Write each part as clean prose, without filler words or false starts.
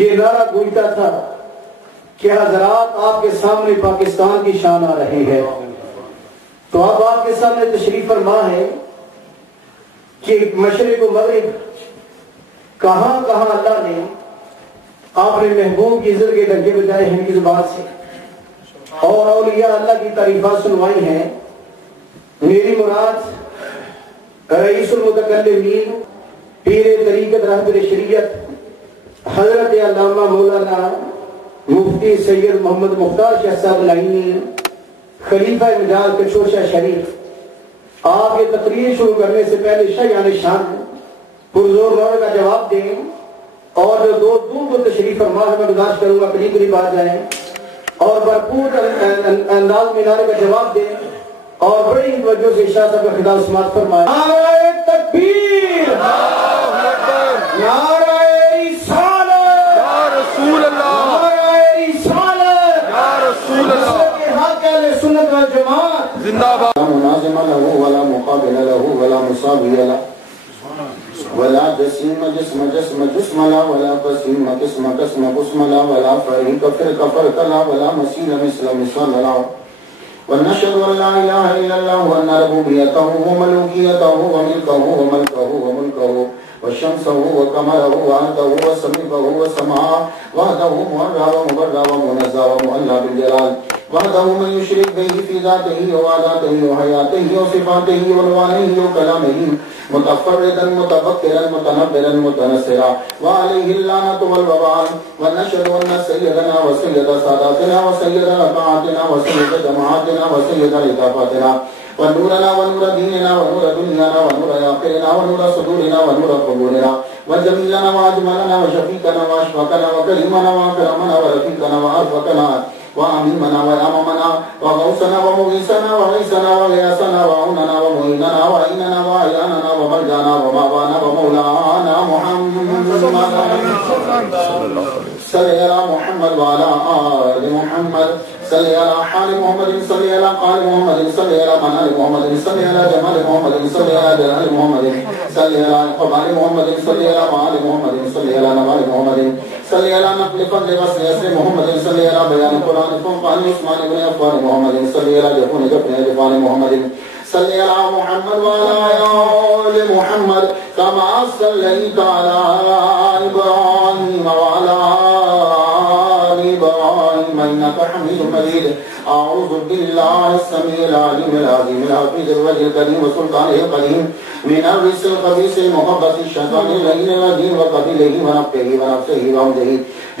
یہ نعرہ گونجتا تھا کہ حضرات آپ کے سامنے پاکستان کی شان آ رہی ہے. تو اب آپ کے سامنے تشریف فرما ہے کہ مشرق و مغرب کہاں کہاں اللہ نے آپ نے محبوب کی عزت کے ڈنکے بجائے ہیں کی زبان سے، اور اولیاء اللہ کی تعریفات سنوائی ہیں. میری مراد رئیس المتکلمین پیر طریقت رہبر شریعت حضرت علامہ مولانا مفتی سید محمد مختار شاہ صاحب لائنی خلیفہ مجاز کچوشہ شریف، آپ یہ تقریر شروع کرنے سے پہلے شاہان شان پرزور نور کا جواب دیں، اور جو دو دور کو تشریف فرما ہے میں گزارش کروں گا قریب قریب آ جائیں اور بھرپور انداز میں نعرے کا جواب دیں اور بڑی توجہ سے شاہ صاحب کا خطاب سماعت فرمائیں. نعرہ تکبیر، نعرہ رسالت، یا رسول اللہ، نعرہ رسالت، یا رسول اللہ، حق اہل سنت والجماعت زندہ باد. لا منازم له ولا مقابل له ولا مساوي له ولا جسم جسم جسم جسم لا ولا قسم قسم قسم قسم لا ولا فريق فرق فرق لا ولا مثيل مثل مثل لا. ونشهد ان لا اله الا الله وان ربوبيته وملوكيته وملكه وملكه وملكه وشمسه وقمره وارضه وسمكه وسماءه وحده مهرا ومبرا ومنزا ومؤلى بالجلال وحده من يشرك به في ذاته وعاداته وحياته وصفاته ونوانه وكلامه متفردا متفكرا متنبرا متنصرا وعليه اللعنة والوبال. ونشهد ان سيدنا وسيد ساداتنا وسيد رفعاتنا وسيد جماعاتنا وسيد لطافاتنا ونورنا ونور ديننا ونور دنيانا ونور آخرنا ونور صدورنا ونور قبورنا وجميلنا واجملنا وشفيقنا واشفقنا وكريمنا واكرمنا ورفيقنا وارفقنا واميمنا وامامنا وغوثنا ومغيثنا وغيثنا وغياثنا وعوننا ومعيننا وعيننا وعياننا ومرجانا وماوانا ومولانا محمد صلى على محمد وعلى آل محمد صلى على حال محمد صلى على قال محمد صلى على منال محمد صلى على جمال محمد صلى على جلال محمد صلى على قبال محمد صلى على معال محمد صلى على نوال محمد صلى على نقل فضل وصل يسر محمد صلى على بيان قرآن فنقان عثمان بن عفان محمد صلى على جفون جفن جفان محمد صلى على محمد وعلى آل محمد كما صليت على إبراهيم وعلى آل إبراهيم إنك حميد مجيد. أعوذ بالله السميع العليم العظيم الحفيظ الوجه الكريم وسلطانه القديم من الرجس الخبيث المخبث الشيطان اللعين الرجيم وقبيله ونفخه ونفسه وهمزه.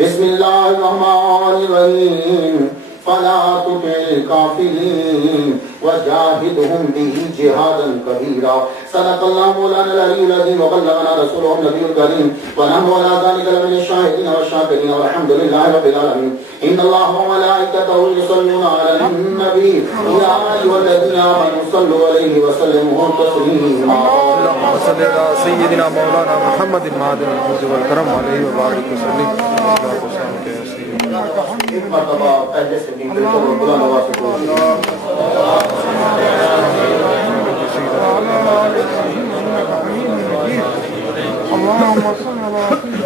بسم الله الرحمن الرحيم. فلا تطع الكافرين وجاهدهم به جهادا كبيرا. صدق الله مولانا العلي العظيم وبلغنا رسوله النبي الكريم ونحن على ذلك لمن الشاهدين والشاكرين والحمد لله رب العالمين. ان الله وملائكته يصلون على النبي يا ايها الذين امنوا صلوا عليه وسلموا تسليما. اللهم صل على سيدنا مولانا محمد المهدي الجود والكرم عليه وبارك وسلم. ایک مرتبہ پہلے سے بھی بلا نواز کو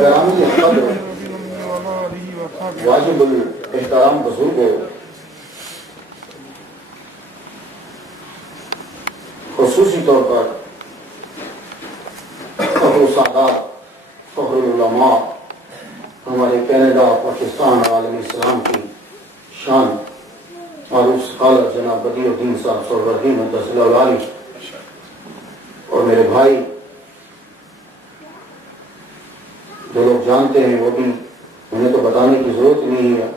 گرامی قدر واجب الاحترام بزرگوں، خصوصی طور پر فخر السادات فخر العلماء ہمارے کینیڈا پاکستان عالم اسلام کی شان معروف اسکالر جناب بدیع الدین صاحب سہروردی مدثر العالی اور میرے بھائی جو لوگ جانتے ہیں وہ بھی انہیں تو بتانے کی ضرورت نہیں ہے،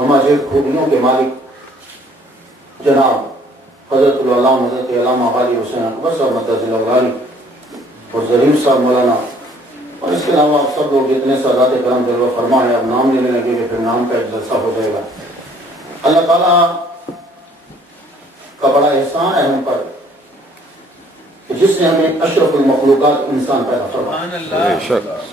ہمارے خوبیوں کے مالک جناب حضرت العلامہ حضرت علامہ غازی حسین اکبر صاحب مدثر العالی اور ظریف صاحب مولانا، اور اس کے علاوہ آپ سب لوگ جتنے سادات کرم جلوہ فرما ہے، اب نام لینے لگے گے پھر نام کا ایک جلسہ ہو جائے گا. اللہ تعالیٰ کا بڑا احسان ہے ہم پر کہ جس نے ہمیں اشرف المخلوقات انسان پیدا فرمایا.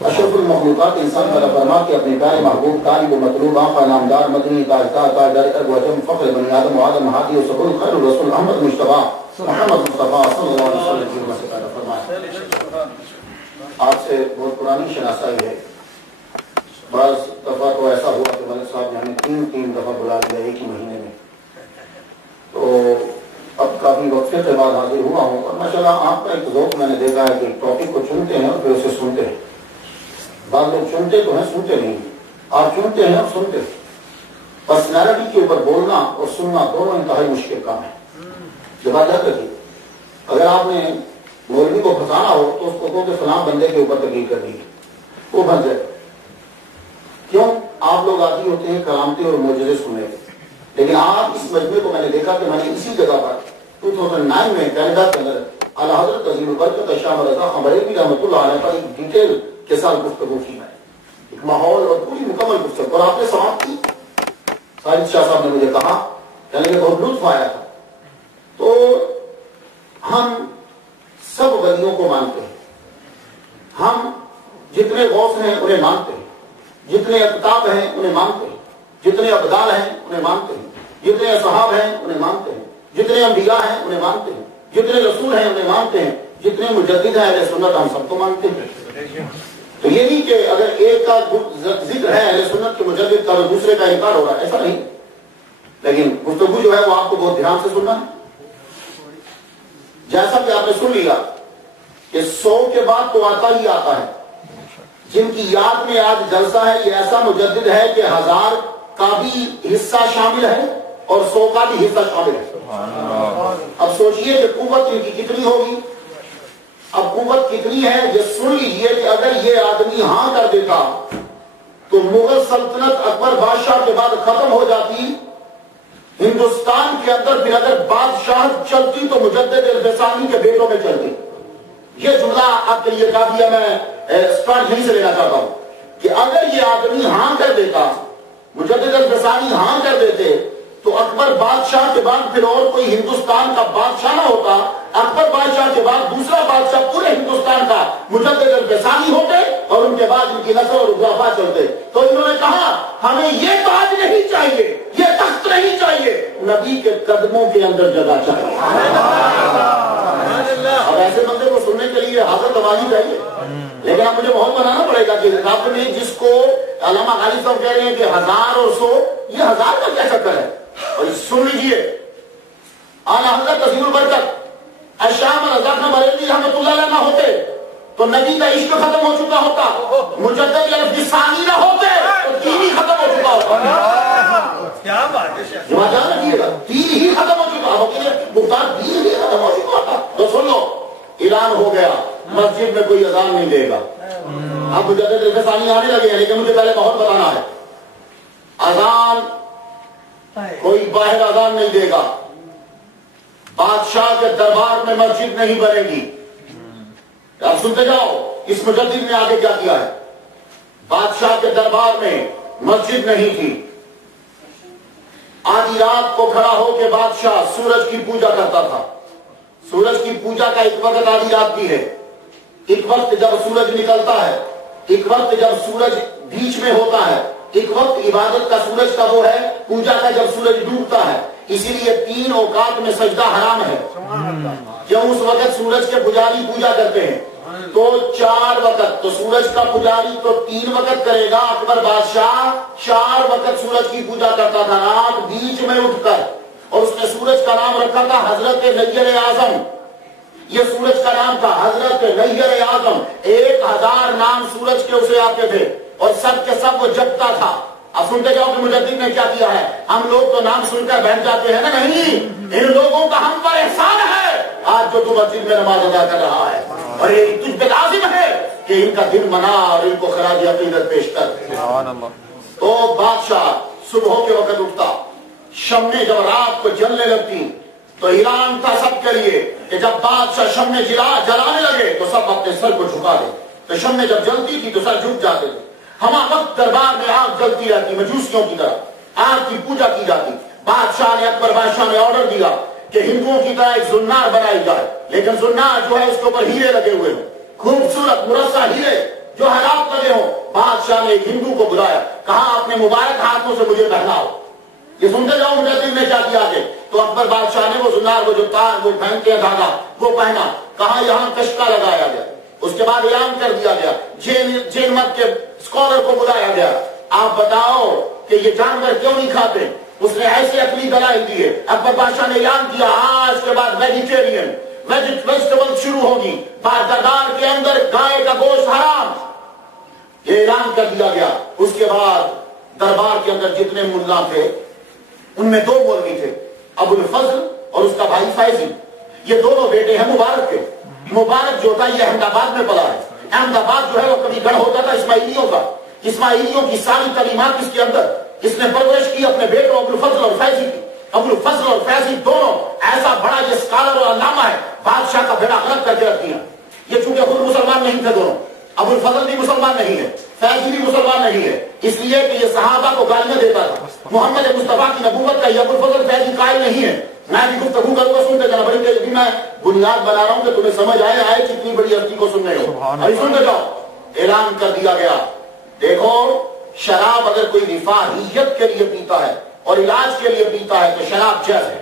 اشرف المخلوقات انسان پیدا فرما کے اپنے پیارے محبوب طالب و مطلوب آقا نامدار مدنی تاجدار تاجدار ارب و عجم فخر بنی آدم و آدم ہادی و سبل خیر الرسول احمد مصطفیٰ محمد مصطفیٰ صلی اللہ علیہ وسلم سے پیدا فرمایا. آپ سے بہت پرانی شناسائی ہے، بعض دفعہ تو ایسا ہوا کہ ملک صاحب نے ہمیں 3 دفعہ بلا لیا ایک ہی مہینے میں. تو اب کافی وقفے کے بعد حاضر ہوا ہوں اور ماشاءاللہ آپ کا ایک ذوق میں نے دیکھا ہے کہ ٹاپک کو چنتے ہیں اور پھر اسے سنتے ہیں. بعض لوگ چنتے تو ہیں سنتے نہیں. آپ چنتے ہیں اور سنتے ہیں. پرسنالٹی کے اوپر بولنا اور سننا دونوں انتہائی مشکل کام ہے. بات یاد رکھیے, اگر آپ نے مولوی کو پھنسانا ہو تو اس کو کہو کہ فلاں بندے کے اوپر تقریر کر دی, وہ بن جائے. کیوں؟ آپ لوگ عادی ہوتے ہیں کرامتے اور معجزے سننے کے. لیکن آپ اس مجمع کو میں نے دیکھا کہ میں نے اسی جگہ پر 2009 میں کینیڈا کے اندر اعلیٰ حضرت عظیم البرکت شاہ رضا خمرینی رحمۃ اللہ علیہ پر ایک ڈیٹیل کے ساتھ گفتگو کی. میں ایک ماحول اور پوری مکمل گفتگو, اور آپ نے سماعت کی. ساجد شاہ صاحب نے مجھے کہا, یعنی کہ بہت لطف آیا تھا. تو ہم سب ولیوں کو مانتے ہیں, ہم جتنے غوث ہیں انہیں مانتے ہیں, جتنے اقطاب ہیں انہیں مانتے ہیں, جتنے ابدال ہیں انہیں مانتے ہیں, جتنے اصحاب ہیں انہیں مانتے ہیں, جتنے انبیاء ہیں انہیں مانتے ہیں, جتنے رسول ہیں انہیں مانتے ہیں, جتنے مجدد ہیں اہل سنت ہم سب کو مانتے ہیں. تو یہ نہیں کہ اگر ایک کا ذکر ہے اہل سنت کے مجدد کا تو دوسرے کا انکار ہو رہا ہے, ایسا نہیں. لیکن گفتگو جو ہے وہ آپ کو بہت دھیان سے سننا ہے. جیسا کہ آپ نے سن لیا کہ 100 کے بعد تو آتا ہی آتا ہے. جن کی یاد میں آج جلسہ ہے یہ ایسا مجدد ہے کہ 1000 کا بھی حصہ شامل ہے اور 100 کا بھی حصہ شامل ہے. اب سوچئے کہ قوت ان کی کتنی ہوگی. اب قوت کتنی ہے یہ سن لیجئے کہ اگر یہ آدمی ہاں کر دیتا تو مغل سلطنت اکبر بادشاہ کے بعد ختم ہو جاتی. ہندوستان کے اندر پھر اگر بادشاہ چلتی تو مجدد الفسانی کے بیٹوں میں چلتی. یہ جملہ آپ کے لیے کافی ہے, میں اسٹارٹ یہیں سے لینا چاہتا ہوں کہ اگر یہ آدمی ہاں کر دیتا, مجدد الفسانی ہاں کر دیتے تو اکبر بادشاہ کے بعد پھر اور کوئی ہندوستان کا بادشاہ نہ ہوتا. اکبر بادشاہ کے بعد دوسرا بادشاہ پورے ہندوستان کا مجدد الفسانی ہوتے اور ان کے بعد ان کی نسل اور اضافہ چلتے. تو انہوں نے کہا ہمیں یہ تاج نہیں چاہیے, یہ تخت نہیں چاہیے, نبی کے قدموں کے اندر جگہ چاہیے. اب ایسے بندے کو سننے کے لیے حاضر تباہی چاہیے. لیکن اب مجھے بہت بنانا پڑے گا کہ رب نے جس کو علامہ غالب صاحب کہہ رہے ہیں کہ 1000 اور 100, یہ 1000 کا کیا چکر ہے. اور سن لیجیے, اعلیٰ حضرت عظیم البرکت شاہ رضا خمرینی رحمۃ اللہ علیہ نہ ہوتے تو نبی کا عشق ختم ہو چکا ہوتا, مجدد الفسانی نہ ہوتے تو دین ہی ختم ہو چکا ہوتا. کیا بات ہے, یاد رکھیے گا, دین ہی ختم ہو چکا ہوتا, دین ہی ختم ہو چکا ہوتا. تو سن لو, اعلان ہو گیا مسجد میں کوئی اذان نہیں دے گا. اب مجدد الفسانی آنے لگے ہیں, لیکن مجھے پہلے بہت بتانا ہے. اذان کوئی باہر اذان نہیں دے گا. بادشاہ کے دربار میں مسجد نہیں بنے گی. آپ سنتے جاؤ اس مجدد نے آگے کیا کیا ہے. بادشاہ کے دربار میں مسجد نہیں تھی. آدھی رات کو کھڑا ہو کے بادشاہ سورج کی پوجا کرتا تھا. سورج کی پوجا کا ایک وقت آدھی رات کی ہے, ایک وقت جب سورج نکلتا ہے, ایک وقت جب سورج بیچ میں ہوتا ہے, ایک وقت عبادت کا سورج کا وہ ہے, پوجا کا جب سورج ڈوبتا ہے. اسی لیے 3 اوقات میں سجدہ حرام ہے. کیوں؟ اس وقت سورج کے پجاری پوجا کرتے ہیں. تو 4 وقت, تو سورج کا پجاری تو 3 وقت کرے گا. اکبر بادشاہ 4 وقت سورج کی پوجا کرتا تھا رات بیچ میں اٹھ کر, اور اس نے سورج کا نام رکھا تھا حضرت نیر اعظم. یہ سورج کا نام تھا حضرت نیر اعظم. 1000 نام سورج کے اسے آتے تھے اور سب کے سب وہ جگتا تھا. اب سنتے جاؤ کہ مجدد نے کیا کیا ہے. ہم لوگ تو نام سن کر بیٹھ جاتے ہیں نا, نہیں, ان لوگوں کا ہم پر احسان ہے آج جو تو مسجد میں نماز ادا کر رہا ہے, اور یہ تجھ پہ لازم ہے کہ ان کا دن منا اور ان کو خراج عقیدت پیش کر. تو بادشاہ صبح کے وقت اٹھتا, شمیں جب رات کو جلنے لگتی تو اعلان تھا سب کے لیے کہ جب بادشاہ شمیں جلانے لگے تو سب اپنے سر کو جھکا دے. تو شمیں جب جلتی تھی تو سر جھک جاتے تھے. ہما وقت دربار میں آگ جلتی رہتی, مجوسیوں کی طرح آگ کی پوجا کی جاتی. بادشاہ نے, اکبر بادشاہ نے آرڈر دیا کہ ہندوؤں کی طرح ایک زنار بنائی جائے, لیکن زنار جو ہے اس کے اوپر ہیرے لگے ہوئے ہوں, خوبصورت مرصع ہیرے جو حیرات لگے ہوں. بادشاہ نے ایک ہندو کو بلایا, کہا اپنے مبارک ہاتھوں سے مجھے پہناؤ. یہ سنتے جاؤ مجدد نے کیا کیا آگے. تو اکبر بادشاہ نے وہ زنار, وہ جو تار وہ پہنتے ہیں دھاگا, وہ پہنا. کہا یہاں کشکا لگایا گیا. اس کے بعد اعلان کر دیا گیا، جین مت کے اسکالر کو بلایا گیا، آپ بتاؤ کہ یہ جانور کیوں نہیں کھاتے؟ اس نے ایسے عقلی دلائل دیے۔ اکبر بادشاہ نے اعلان کیا آج کے بعد ویجیٹیرین ویجیٹیبل شروع ہوگی، دربار کے اندر گائے کا گوشت حرام، یہ اعلان کر دیا گیا۔ اس کے بعد دربار کے اندر جتنے ملا تھے ان میں 2 مولوی تھے، ابو الفضل اور اس کا بھائی فیضی، یہ دونوں بیٹے ہیں مبارک کے۔ مبارک جو تھا یہ احمد آباد میں پلا ہے۔ احمد آباد جو ہے وہ کبھی گڑھ ہوتا تھا اسماعیلیوں کا، اسماعیلیوں کی ساری تعلیمات اس کے اندر، اس نے پرورش کی اپنے بیٹوں ابو الفضل اور فیضی کی۔ ابو الفضل اور فیضی دونوں ایسا بڑا یہ اسکالر اور علامہ ہے، بادشاہ کا بیڑا غرق کر کے رکھ دیا۔ یہ چونکہ خود مسلمان نہیں تھے دونوں، ابو الفضل بھی مسلمان نہیں ہے، فیضی بھی مسلمان نہیں ہے، اس لیے کہ یہ صحابہ کو گالیاں دیتا تھا۔ محمد مصطفیٰ کی نبوت کا یہ ابو الفضل فیضی قائل نہیں ہے۔ میں بھی گفتگو کروں گا، سنتے جانا، بڑی تیزی میں بنیاد بنا رہا ہوں کہ تمہیں سمجھ آئے کتنی بڑی ہستی کو سننے ہو۔ ابھی سنتے جاؤ، اعلان کر دیا گیا، دیکھو شراب اگر کوئی رفاہیت کے لیے پیتا ہے اور علاج کے لیے پیتا ہے تو شراب جائز ہے،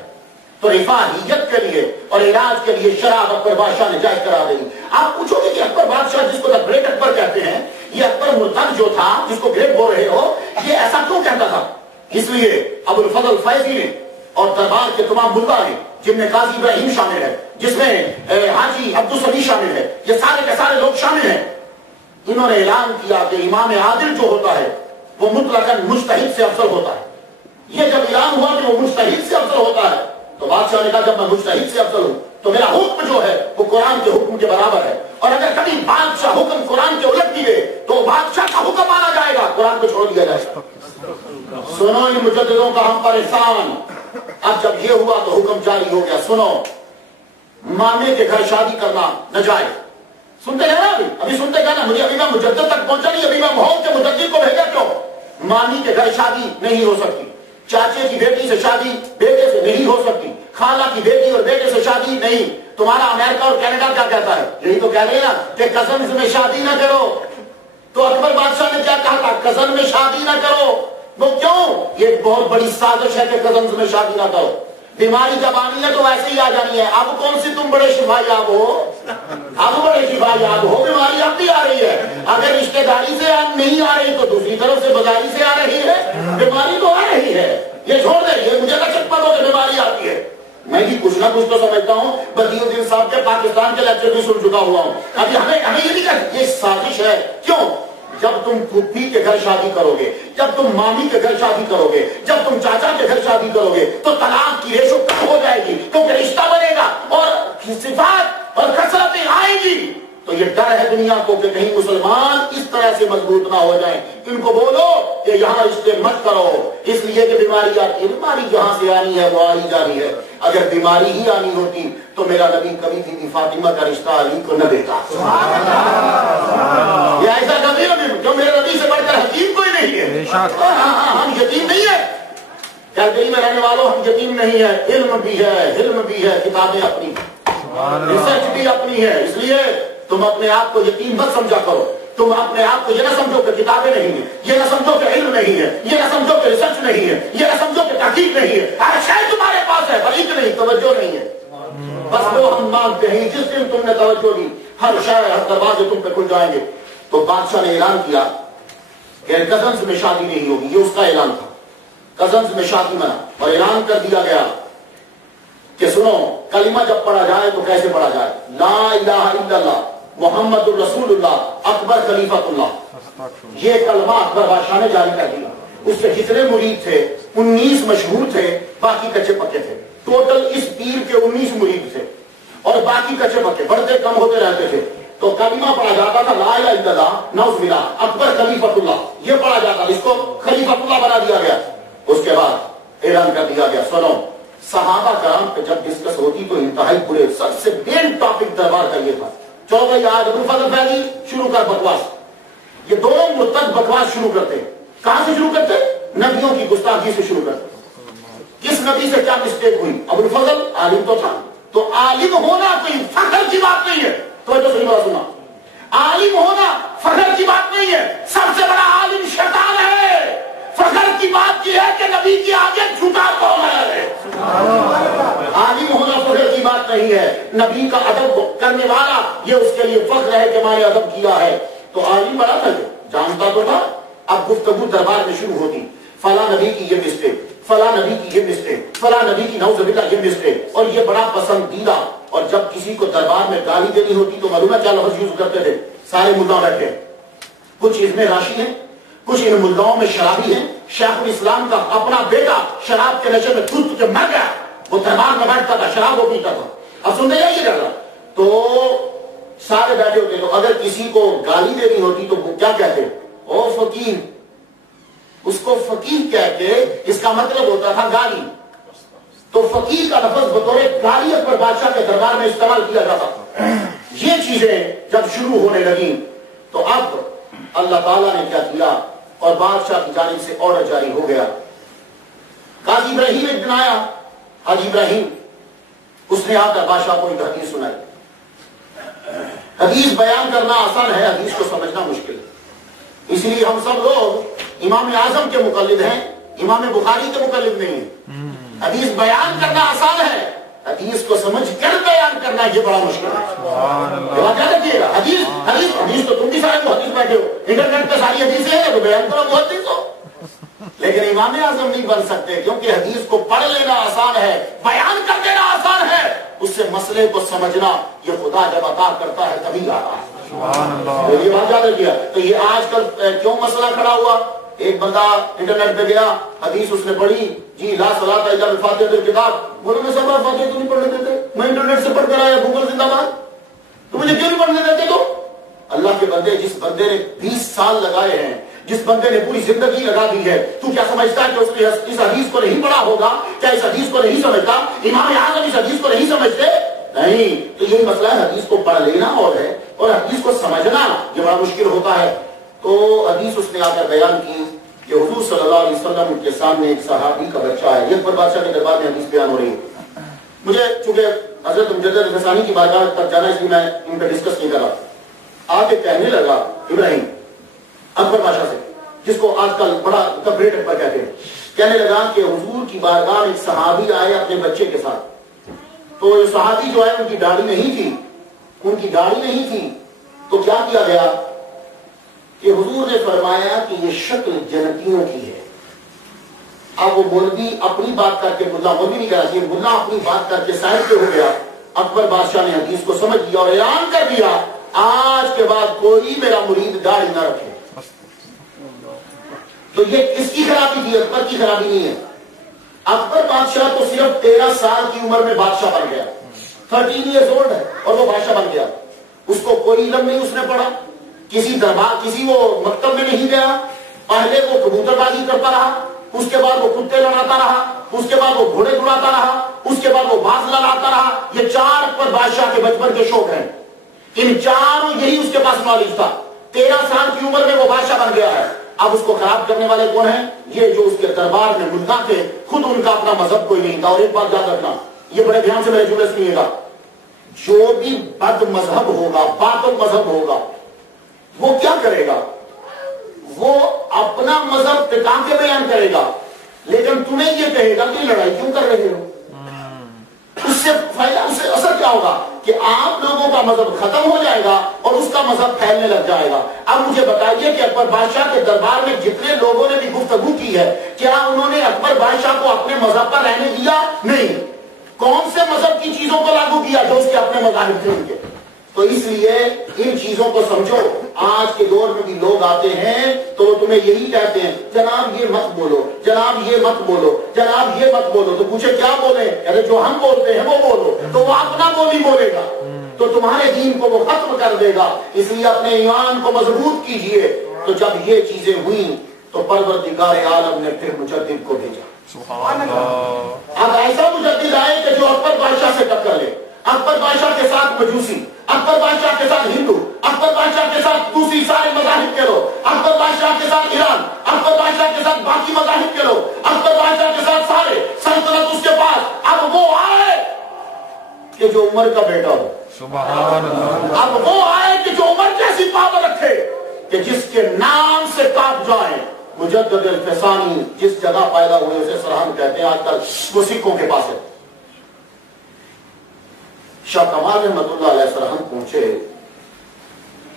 تو رفاہیت کے لیے اور علاج کے لیے شراب اکبر بادشاہ نے جائز کرا دی۔ آپ پوچھو گے کہ اکبر بادشاہ جس کو گریٹ اکبر کہتے ہیں، یہ اکبر مرتد جو تھا جس کو گریٹ بول رہے ہو، یہ ایسا کیوں کہتا تھا؟ اس لیے ابو الفضل فیضی نے اور دربار کے تمام ملا نے، جن میں قاضی ابراہیم شامل ہے، جس میں حاجی عبدالسمی شامل ہے، یہ سارے کے سارے لوگ شامل ہیں، انہوں نے اعلان کیا کہ امام عادل جو ہوتا ہے وہ مطلقاً مجتہد سے افضل ہوتا ہے۔ یہ جب اعلان ہوا کہ وہ مجتہد سے افضل ہوتا ہے تو بادشاہ نے کہا جب میں مجتہد سے افضل ہوں تو میرا حکم جو ہے وہ قرآن کے حکم کے برابر ہے، اور اگر کبھی بادشاہ حکم قرآن کے الٹ کیے تو بادشاہ کا حکم مانا جائے گا، قرآن کو چھوڑ دیا جائے گا۔ سنو ان مجددوں کا ہم پر احسان۔ اب جب یہ ہوا تو حکم جاری ہو گیا، سنو مامے کے گھر شادی کرنا ناجائز۔ سنتے ہیں نا، ابھی سنتے گئے نا، مجھے ابھی میں مجدد تک پہنچا نہیں، ابھی میں ماحول کے مجدد کو بھیجا کیوں؟ مامی کے گھر شادی نہیں ہو سکتی، چاچے کی بیٹی سے شادی بیٹے سے نہیں ہو سکتی، خالہ کی بیٹی اور بیٹے سے شادی نہیں۔ تمہارا امریکہ اور کینیڈا کیا کہتا ہے؟ یہی تو کہہ رہے ہیں نا کہ کزنز میں شادی نہ کرو۔ تو اکبر بادشاہ نے کیا کہا تھا؟ کزن میں شادی نہ کرو۔ وہ کیوں؟ یہ بہت بڑی سازش ہے کہ کزنز میں شادی نہ کرو۔ بیماری جب آنی ہے تو ویسے ہی آ جانی ہے۔ اب کون سی تم بڑے شفا یاب ہو؟ اب بڑے شفا یاب ہو، بیماری اب بھی آ رہی ہے۔ اگر رشتہ داری سے نہیں آ رہی تو دوسری طرف سے بازاری سے آ رہی ہے، بیماری تو آ رہی ہے۔ یہ چھوڑ دے، یہ مجھے لچک پڑو کہ بیماری آتی ہے۔ میں بھی کچھ نہ کچھ تو سمجھتا ہوں، بدیع الدین صاحب کے پاکستان کے لیکچر بھی سن چکا ہوا ہوں۔ ابھی ہمیں یہ نہیں کہا یہ سازش ہے۔ کیوں؟ جب تم پھوپھی کے گھر شادی کرو گے، جب تم مامی کے گھر شادی کرو گے، جب تم چاچا کے گھر شادی کرو گے تو طلاق کی ریشو کم ہو جائے گی، کیونکہ رشتہ بنے گا اور صفات اور کثرتیں آئیں گی۔ تو یہ ڈر ہے دنیا کو کہ کہیں مسلمان اس طرح سے مضبوط نہ ہو جائیں۔ ان کو بولو کہ یہاں رشتے مت کرو، اس لیے کہ بیماری آتی ہے۔ بیماری جہاں سے آنی ہے وہ آئی جانی ہے۔ اگر بیماری ہی آنی ہوتی تو میرا نبی کبھی بھی فاطمہ کا رشتہ علی کو نہ دیتا۔ یہ ایسا نبی جو میرے نبی سے بڑھ کر حکیم کوئی نہیں ہے۔ ہم یتیم نہیں ہے، کیلکری میں رہنے والوں ہم یتیم نہیں ہے۔ علم بھی ہے، علم بھی ہے، کتابیں اپنی ہیں، ریسرچ بھی اپنی ہے۔ اس لیے تم اپنے آپ کو یتیم مت سمجھا کرو۔ تم اپنے آپ کو یہ نہ سمجھو کہ کتابیں نہیں ہیں، یہ نہ سمجھو کہ علم نہیں ہے، یہ نہ سمجھو کہ ریسرچ نہیں ہے، یہ نہ سمجھو کہ تحقیق نہیں ہے۔ ہر شے تمہارے پاس ہے، بلکہ نہیں، توجہ نہیں ہے۔ بس وہ ہم مانگتے ہیں، جس دن تم نے توجہ دی ہر شے، ہر دروازے تم پہ کھل جائیں گے۔ تو بادشاہ نے اعلان کیا کہ کزنز میں شادی نہیں ہوگی، یہ اس کا اعلان تھا۔ کزنز میں شادی منع، اور اعلان کر دیا گیا کہ سنو کلمہ جب پڑھا جائے تو کیسے پڑھا جائے؟ لا الہ الا اللہ محمد الرسول اللہ اکبر خلیفۃ اللہ۔ یہ کلمہ اکبر بادشاہ نے جاری کر دیا۔ اس سے جتنے مرید تھے 19 مشہور تھے، باقی کچے پکے تھے۔ ٹوٹل اس پیر کے 19 مرید تھے اور باقی کچے پکے، بڑھتے کم ہوتے رہتے تھے۔ تو کلمہ پڑھا جاتا تھا لا الہ الا اللہ نعوذ باللہ اکبر خلیفۃ اللہ، یہ پڑھا جاتا، اس کو خلیفۃ اللہ بنا دیا گیا۔ اس کے بعد اعلان کر دیا گیا، سنو صحابہ کرام پہ جب ڈسکس ہوتی تو انتہائی برے، سب سے مین ٹاپک دربار کا یہ تھا، چلو بھائی آج ابو الفضل فیضی شروع کر بکواس۔ یہ دونوں مرتد بکواس شروع کرتے ہیں۔ کہاں سے شروع کرتے؟ نبیوں کی گستاخی سے شروع کرتے۔ کس نبی سے کیا مسٹیک ہوئی؟ ابو الفضل عالم تو تھا، تو عالم ہونا کوئی فخر کی بات نہیں ہے۔ تو صحیح بات سنا، عالم ہونا فخر کی بات نہیں ہے۔ سب سے بڑا عالم شیطان ہے، فخر کی بات کی ہے کہ نبی کے آگے جھکا کون ہے؟ عالم ہونا فخر کی بات نہیں ہے، نبی کا ادب کرنے والا یہ اس کے لیے فخر ہے کہ ہمارے ادب کیا ہے۔ تو عالم بڑا تھا، جانتا تو تھا۔ اب گفتگو دربار میں شروع ہوتی، فلاں نبی کی یہ مسٹیک، فلاں نبی کی یہ مسٹیک، فلاں نبی کی نعوذ باللہ یہ مسٹیک، اور یہ بڑا پسندیدہ۔ اور جب کسی کو دربار میں گالی دینی ہوتی تو معلوم ہے کیا لفظ یوز کرتے تھے؟ سارے ملا بیٹھے، کچھ اس میں راشی ہیں، کچھ ان ملاؤں میں شرابی ہیں۔ شیخ الاسلام کا اپنا بیٹا شراب کے نشے میں تھوت کے مر گیا، وہ دربار میں بیٹھتا تھا، شراب وہ پیتا تھا۔ اب سنتے جائیے گا، تو سارے بیٹھے ہوتے، تو اگر کسی کو گالی دینی ہوتی تو وہ کیا کہتے؟ او فقیر، اس کو فقیر کہہ کے اس کا مطلب ہوتا تھا گالی۔ تو فقیر کا لفظ بطور گالی اکبر بادشاہ کے دربار میں استعمال کیا جاتا تھا۔ یہ چیزیں جب شروع ہونے لگی تو اب اللہ تعالیٰ نے کیا کیا، اور بادشاہ کی جانب سے آرڈر جاری ہو گیا۔ قاضی ابراہیم ایک دن آیا، حاجی ابراہیم، اس نے آ کر بادشاہ کو ایک حدیث سنائی۔ حدیث بیان کرنا آسان ہے، حدیث کو سمجھنا مشکل ہے۔ اس لیے ہم سب لوگ امام اعظم کے مقلد ہیں، امام بخاری کے مقلد نہیں ہیں۔ حدیث بیان کرنا آسان ہے، حدیث کو سمجھ کر بیان کرنا یہ بڑا مشکل ہے۔ کیا رکھیے گا، حدیث تو تم بھی سارے محدث بیٹھے ہو، انٹرنیٹ پہ ساری حدیثیں ہیں تو بیان کرو محدث ہو، لیکن امام اعظم نہیں بن سکتے، کیونکہ حدیث کو پڑھ لینا آسان ہے، بیان کر دینا آسان ہے، اس سے مسئلے کو سمجھنا یہ خدا جب عطا کرتا ہے تبھی آ رہا ہے۔ یہ بات یاد رکھیے۔ تو یہ آج کل کیوں مسئلہ کھڑا ہوا؟ ایک بندہ انٹرنیٹ پہ گیا، حدیث اس نے پڑھی، جی لا صلاۃ الا بالفاتحۃ الکتاب، بولو میں سب فاتحہ تو نہیں پڑھنے دیتے، میں انٹرنیٹ سے پڑھ کر آیا، گوگل زندہ باد، تو مجھے کیوں نہیں پڑھنے دیتے؟ تو اللہ کے بندے، جس بندے نے 20 سال لگائے ہیں، جس بندے نے پوری زندگی لگا دی ہے، تو کیا سمجھتا ہے کہ اس نے اس حدیث کو نہیں پڑھا ہوگا؟ کیا اس حدیث کو نہیں سمجھتا؟ امام اعظم اس حدیث کو نہیں سمجھتے؟ نہیں۔ تو یہی مسئلہ ہے، حدیث کو پڑھ لینا اور ہے، اور حدیث کو سمجھنا یہ بڑا مشکل ہوتا ہے۔ تو حدیث اس نے آ کر بیان کی کہ حضور صلی اللہ علیہ وسلم کے سامنے ایک صحابی کا بچہ ہے، یہ اکبر بادشاہ کے دربار میں حدیث بیان ہو رہی ہے۔ مجھے چونکہ حضرت مجدد الحسانی کی بارگاہ تک جانا، اس لیے میں ان پہ ڈسکس نہیں کر رہا۔ آ کے کہنے لگا ابراہیم اکبر بادشاہ سے، جس کو آج کل بڑا گریٹ اکبر کہتے ہیں، کہنے لگا کہ حضور کی بارگاہ میں ایک صحابی آئے اپنے بچے کے ساتھ، تو یہ صحابی جو ہے ان کی داڑھی نہیں تھی، ان کی داڑھی نہیں تھی، تو کیا کیا گیا کہ حضور نے فرمایا کہ یہ شکل جنتیوں کی ہے۔ اب وہ مولوی اپنی بات کر کے، ملا مولوی نہیں کہنا چاہیے، ملا اپنی بات کر کے سائڈ پہ ہو گیا۔ اکبر بادشاہ نے حدیث کو سمجھ لیا اور اعلان کر دیا، آج کے بعد کوئی میرا مرید داڑھی نہ رکھے۔ تو یہ کس کی خرابی تھی؟ اکبر کی خرابی نہیں ہے۔ اکبر بادشاہ تو صرف 13 سال کی عمر میں بادشاہ بن گیا، 13 ایئرز اولڈ ہے، اور وہ بادشاہ بن گیا۔ اس کو کوئی علم نہیں اس نے پڑھا، کسی دربار، کسی وہ مکتب میں نہیں گیا، پہلے وہ کبوتر بازی کرتا رہا، اس کے بعد وہ کتے لڑاتا رہا، اس کے بعد وہ گھوڑے دوڑاتا رہا، اس کے بعد وہ باز لڑاتا رہا۔ یہ 4 اکبر بادشاہ کے بچپن کے شوق ہیں، ان چاروں یہی اس کے پاس نالج تھا۔ 13 سال کی عمر میں وہ بادشاہ بن گیا ہے۔ اب اس کو خراب کرنے والے کون ہیں؟ یہ جو اس کے دربار میں ملتا تھے، خود ان کا اپنا مذہب کوئی نہیں تھا۔ اور ایک بات یاد رکھنا، یہ بڑے دھیان سے میرے جملے سنیے گا، جو بھی بد مذہب ہوگا، باطل مذہب ہوگا، وہ کیا کرے گا؟ وہ اپنا مذہب ٹکا کے بیان کرے گا، لیکن تمہیں یہ کہے گا کہ لڑائی کیوں کر رہے ہو؟ اس سے فائدہ، اس سے اثر کیا ہوگا کہ آپ لوگوں کا مذہب ختم ہو جائے گا اور اس کا مذہب پھیلنے لگ جائے گا۔ اب مجھے بتائیے کہ اکبر بادشاہ کے دربار میں جتنے لوگوں نے بھی گفتگو کی ہے، کیا انہوں نے اکبر بادشاہ کو اپنے مذہب پر رہنے دیا؟ نہیں۔ کون سے مذہب کی چیزوں کو لاگو کیا جو اس کے اپنے مذاہب تھے ان کے؟ تو اس لیے ان چیزوں کو سمجھو۔ آج کے دور میں بھی لوگ آتے ہیں تو وہ تمہیں یہی کہتے ہیں، جناب یہ مت بولو، جناب یہ مت بولو، جناب یہ مت بولو۔ تو پوچھے کیا بولے؟ ارے جو ہم بولتے ہیں وہ بولو، تو وہ اپنا بولی بولے گا تو تمہارے دین کو وہ ختم کر دے گا۔ اس لیے اپنے ایمان کو مضبوط کیجئے۔ تو جب یہ چیزیں ہوئیں تو پروردگار عالم نے پھر مجدد کو بھیجا۔ سبحان اللہ۔ اب ایسا مجدد آئے کہ جو اکبر بادشاہ سے ٹکر لے، اکبر بادشاہ کے ساتھ مجوسی، اکبر بادشاہ کے ساتھ ہندو، اکبر بادشاہ کے ساتھ دوسری سارے مذاہب کے لوگ، اکبر بادشاہ کے ساتھ ایران، اکبر بادشاہ کے ساتھ باقی مذاہب کے لوگ، اکبر بادشاہ کے ساتھ سارے سلطنت اس کے پاس۔ اب وہ آئے کہ جو عمر کا بیٹا ہو، سبحان اللہ۔ اب وہ آئے کہ جو عمر جیسی پاور رکھے، کہ جس کے نام سے کانپ جائیں، مجدد الفسانی جس جگہ پیدا ہوئے اسے سرہند کہتے ہیں، آج کل وہ سکھوں کے پاس ہے۔ شاہ کمال رحمۃ اللہ علیہ سرہند پہنچے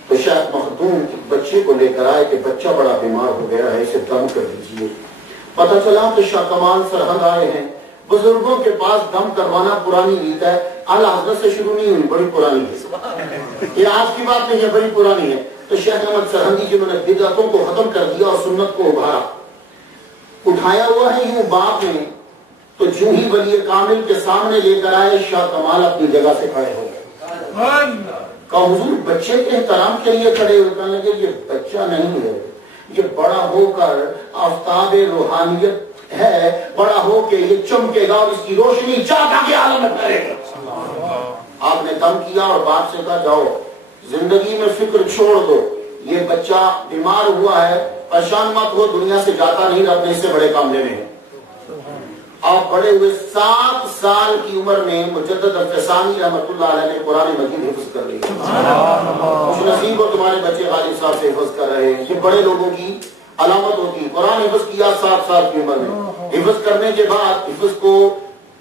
تو شیخ مخدوم بچے کو لے کر آئے کہ بچہ بڑا بیمار ہو گیا ہے، اسے دم کر دیجیے۔ پتہ چلا کہ شاہ کمال سرہند آئے ہیں۔ بزرگوں کے پاس دم کروانا پرانی ریت ہے، اعلیٰ حضرت سے شروع نہیں ہوئی، بڑی پرانی ہے، یہ آج کی بات نہیں ہے، بڑی پرانی ہے۔ تو شیخ احمد سرہندی جنہوں نے بدعتوں کو ختم کر دیا اور سنت کو ابھارا، اٹھایا ہوا ہے یوں باپ نے، تو جو ہی ولی کامل کے سامنے لے کر آئے شاہ کمال اپنی جگہ سے کھڑے ہو گئے۔ کہا حضور بچے کے احترام کے لیے کھڑے ہوئے، کہنے لگے یہ بچہ نہیں ہے، یہ بڑا ہو کر آفتاب روحانیت ہے، بڑا ہو کے یہ چمکے گا اور اس کی روشنی چاہتا کے عالم میں پھیلے گا۔ آپ نے دم کیا اور باپ سے کہا جاؤ زندگی میں فکر چھوڑ دو، یہ بچہ بیمار ہوا ہے، پریشان مت ہو، دنیا سے جاتا نہیں، رب نے اس سے بڑے کام لینے ہیں۔ آپ بڑے ہوئے 7 سال کی عمر میں مجدد الفسانی رحمۃ اللہ علیہ نے قرآن مجید حفظ کر لی۔ خوش نصیب ہو تمہارے بچے غالب صاحب سے حفظ کر رہے ہیں، یہ بڑے لوگوں کی علامت ہوتی ہے۔ قرآن حفظ کیا 7 سال کی عمر میں، حفظ کرنے کے بعد حفظ کو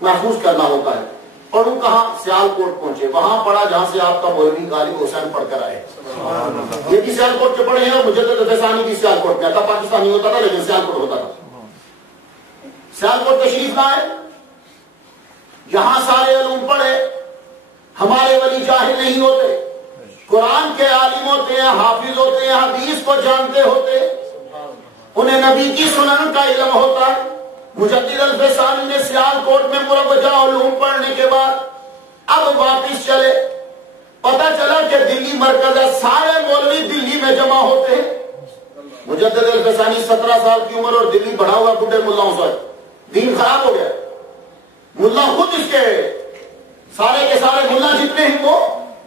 محفوظ کرنا ہوتا ہے۔ پڑھوں کہاں؟ سیال کوٹ پہنچے، وہاں پڑھا جہاں سے آپ کا مولوی غالب حسین پڑھ کر آئے۔ یہ بھی سیال کوٹ کے پڑھے ہیں اور مجدد الفسانی بھی سیال کوٹ میں تھا، پاکستانی ہوتا تھا لیکن سیال کوٹ ہوتا تھا۔ سیال کوٹ تشریف لائے، یہاں سارے علوم پڑھے، ہمارے ولی جاہل نہیں ہوتے، قرآن کے عالم ہوتے ہیں، حافظ ہوتے ہیں، حدیث کو جانتے ہوتے، انہیں نبی کی سنن کا علم ہوتا ہے۔ مجدد الفسانی نے سیال کوٹ میں مروجہ علوم پڑھنے کے بعد اب واپس چلے، پتہ چلا کہ دلی مرکز ہے، سارے مولوی دلی میں جمع ہوتے ہیں۔ مجدد الفسانی 17 سال کی عمر اور دلی بڑھا ہوا بڈھے ملاؤں سے، دین خراب ہو گیا۔ ملا خود اس کے سارے کے سارے ملا جتنے ہیں وہ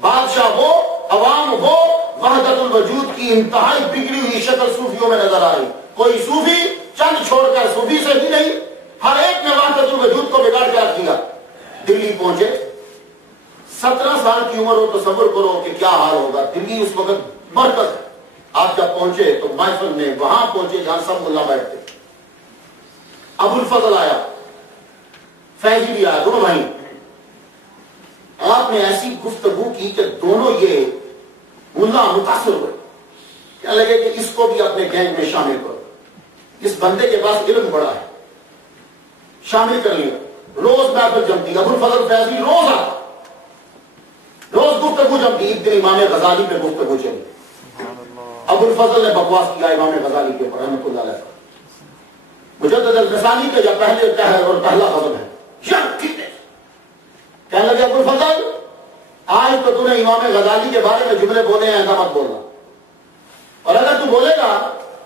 بادشاہ ہو، عوام ہو، وحدت الوجود کی انتہائی بگڑی ہوئی شکل صوفیوں میں نظر آئی۔ کوئی صوفی چند چھوڑ کر صوفی سے ہی نہیں، ہر ایک نے وحدت الوجود کو بگاڑ کے رکھ دیا۔ دلی پہنچے، 17 سال کی عمر ہو، تصور کرو کہ کیا حال ہوگا۔ دلی اس وقت مرکز ہے۔ آپ جب پہنچے تو محفل میں وہاں پہنچے جہاں سب ملا بیٹھتے، ابو الفضل آیا، فیضی بھی آیا، دونوں بھائی۔ آپ نے ایسی گفتگو کی کہ دونوں یہ ملا متاثر ہوئے، کہنے لگے کہ اس کو بھی اپنے گینگ میں شامل کرو، اس بندے کے پاس علم بڑا ہے، شامل کر لیا۔ روز محفل جمتی، ابو الفضل فیضی روز آتا، روز گفتگو جمتی۔ ایک دن امام غزالی پہ گفتگو چلی، ابو الفضل نے بکواس کیا امام غزالی کے اوپر رحمۃ اللہ علیہ۔ مجدد الفسانی کے جب پہلے قہر اور پہلا غضب ہے، کہنے لگے ابو الفضل آج تو تو نے امام غزالی کے بارے میں جملے بولے ہیں، ایسا مت بولنا، اور اگر تو بولے گا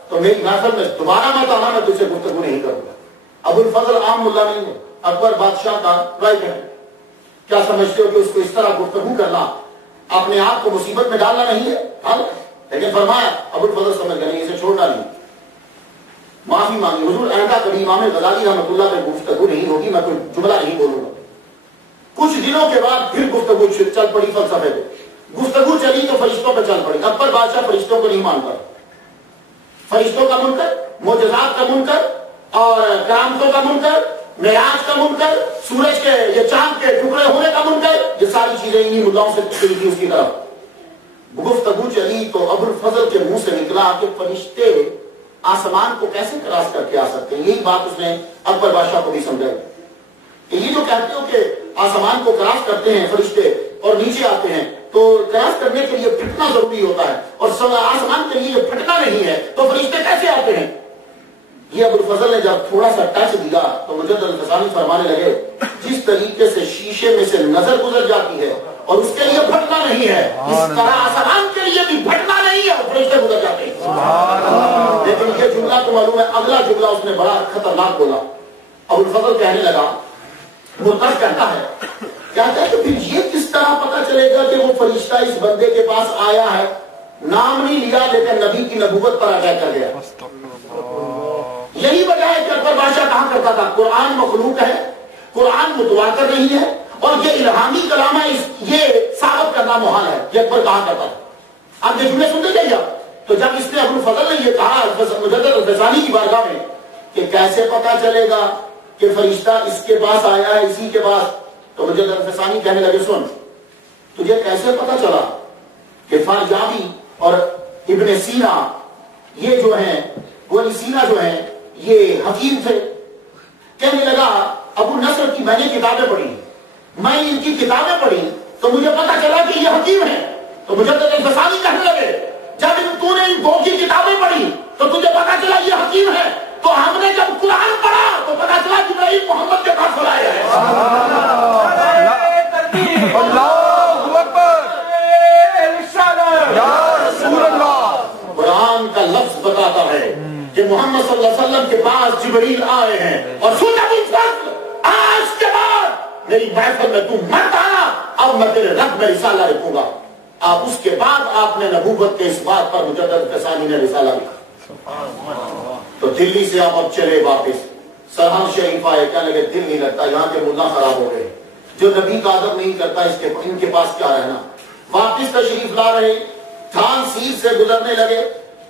تو میری محفل میں دوبارہ مت آنا، میں تجھ سے گفتگو نہیں کروں گا۔ ابو الفضل عام ملا نہیں ہے، اکبر بادشاہ کا رائٹ ہے۔ کیا سمجھتے ہو کہ اس کو اس طرح گفتگو کرنا اپنے آپ کو مصیبت میں ڈالنا نہیں ہے؟ لیکن فرمایا ابو الفضل سمجھ گئے نہیں، اسے چھوڑنا نہیں، معافی مانگی، حضور آئندہ کبھی امام غزالی رحمۃ اللہ پہ گفتگو نہیں ہوگی، میں کوئی جملہ نہیں بولوں گا۔ کچھ دنوں کے بعد پھر گفتگو چل پڑی فلسفے پہ، گفتگو چلی تو فرشتوں پہ چل پڑی۔ اکبر بادشاہ فرشتوں کو نہیں مانتا، فرشتوں کا منکر، معجزات کا منکر اور کرامتوں کا منکر، معراج کا منکر، سورج کے یہ چاند کے ٹکڑے ہونے کا منکر، یہ ساری چیزیں انہی مدعاؤں سے چلی تھی اس کی طرف۔ گفتگو چلی تو ابو الفضل کے منہ سے نکلا کہ فرشتے آسمان کو کیسے کراس کر کے آ سکتے ہیں؟ یہی بات اس نے اکبر بادشاہ کو بھی سمجھائی کہ یہ جو کہتے ہو کہ آسمان کو کراس کرتے ہیں فرشتے اور نیچے آتے ہیں، تو کراس کرنے کے لیے پھٹنا ضروری ہوتا ہے، اور آسمان کے لیے پھٹنا نہیں ہے تو فرشتے کیسے آتے ہیں؟ یہ ابو الفضل نے جب تھوڑا سا ٹچ دیا تو مجدد الفسانی فرمانے لگے جس طریقے سے شیشے میں سے نظر گزر جاتی ہے اور اس کے لیے پھٹنا نہیں ہے، اس طرح آسمان کے لیے بھی پھٹنا نہیں ہے اور فرشتے گزر جاتے ہیں۔ لیکن یہ جملہ تو معلوم ہے، اگلا جملہ اس نے بڑا خطرناک بولا۔ ابو الفضل کہنے لگا، مرتض کہتا ہے کہ پھر یہ کس طرح پتا چلے گا کہ وہ فرشتہ اس بندے کے پاس آیا ہے؟ نام نہیں لیا لیکن نبی کی نبوت پر اٹیک کر گیا۔ یہی وجہ ہے کہ اکبر بادشاہ کہاں کرتا تھا قرآن مخلوق ہے، قرآن متواتر نہیں ہے اور یہ الہامی کلام ہے، یہ ثابت کرنا محال ہے، یہ اکبر کہاں کرتا تھا۔ آپ یہ جملے سنتے جائیے، تو تو جب اس نے ابو الفضل نے یہ کہا مجدد الفسانی کی بارگاہ میں کہ کیسے پتا چلے گا کہ فرشتہ اس کے پاس آیا ہے اسی کے پاس، تو مجدد الفسانی کہنے لگے سن تجھے کیسے پتا چلا کہ فاریابی اور ابن سینا یہ جو ہیں ابن سینا جو ہیں یہ حکیم تھے؟ کہنے لگا ابو نصر کی میں نے کتابیں پڑھی، میں ان کی کتابیں پڑھی تو مجھے پتا چلا کہ یہ حکیم ہے۔ تو مجدد الفسانی کہنے لگے جب تو نے ان دو کی کتابیں پڑھی تو تجھے پتا چلا یہ حکیم ہے، تو ہم نے جب قرآن پڑھا تو پتا چلا جبرائیل محمد کے پاس لایا ہے۔ اللہ اکبر، یا رسول اللہ۔ قرآن کا لفظ بتاتا ہے کہ محمد صلی اللہ علیہ وسلم کے پاس جبریل آئے ہیں اور سن ابو الفضل آج کے بعد میری محفل میں تو مت آنا، اب میں تیرے رب میں رسالہ لکھوں گا۔ آپ اس کے بعد آپ نے نبوت کے اس بات پر مجدد الفسانی نے رسالہ لکھا۔ تو دلی سے آپ اب چلے واپس سرہند شریف آئے، کہنے لگے دل نہیں لگتا، یہاں کے ملا خراب ہو گئے، جو نبی کا ادب نہیں کرتا ان کے پاس کیا رہنا۔ واپس تشریف لا رہے، تھان سیر سے گزرنے لگے،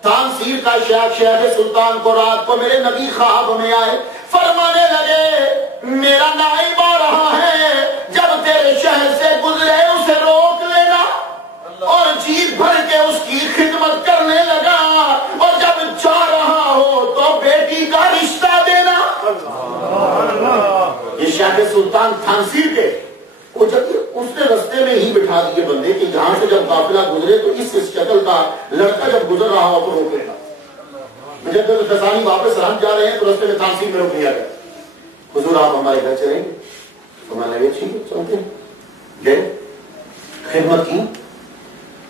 تھان سیر کا شیخ سلطان کو رات کو میرے نبی خواب میں آئے، فرمانے لگے میرا نائب آ رہا ہے، جب تیرے شہر سے گزرے اسے روک لینا، اور جیت بھر کے اس کی خدمت کرنے لگا، اور جب جا رہا ہو تو بیٹی کا رشتہ دینا۔ یہ شیخ سلطان تھانسیر کے وہ جب اس نے رستے میں ہی بٹھا دیے بندے کہ یہاں سے جب قافلہ گزرے تو اس شکل کا لڑکا جب گزر رہا ہو تو روک لینا۔ مجدد الفسانی واپس سرہند جا رہے ہیں تو رستے میں تھانسیر میں روک لیا گیا، حضور آپ ہمارے گھر چلیں گے؟ تو میں نے ٹھیک ہے چلتے ہیں، گئے خدمت کی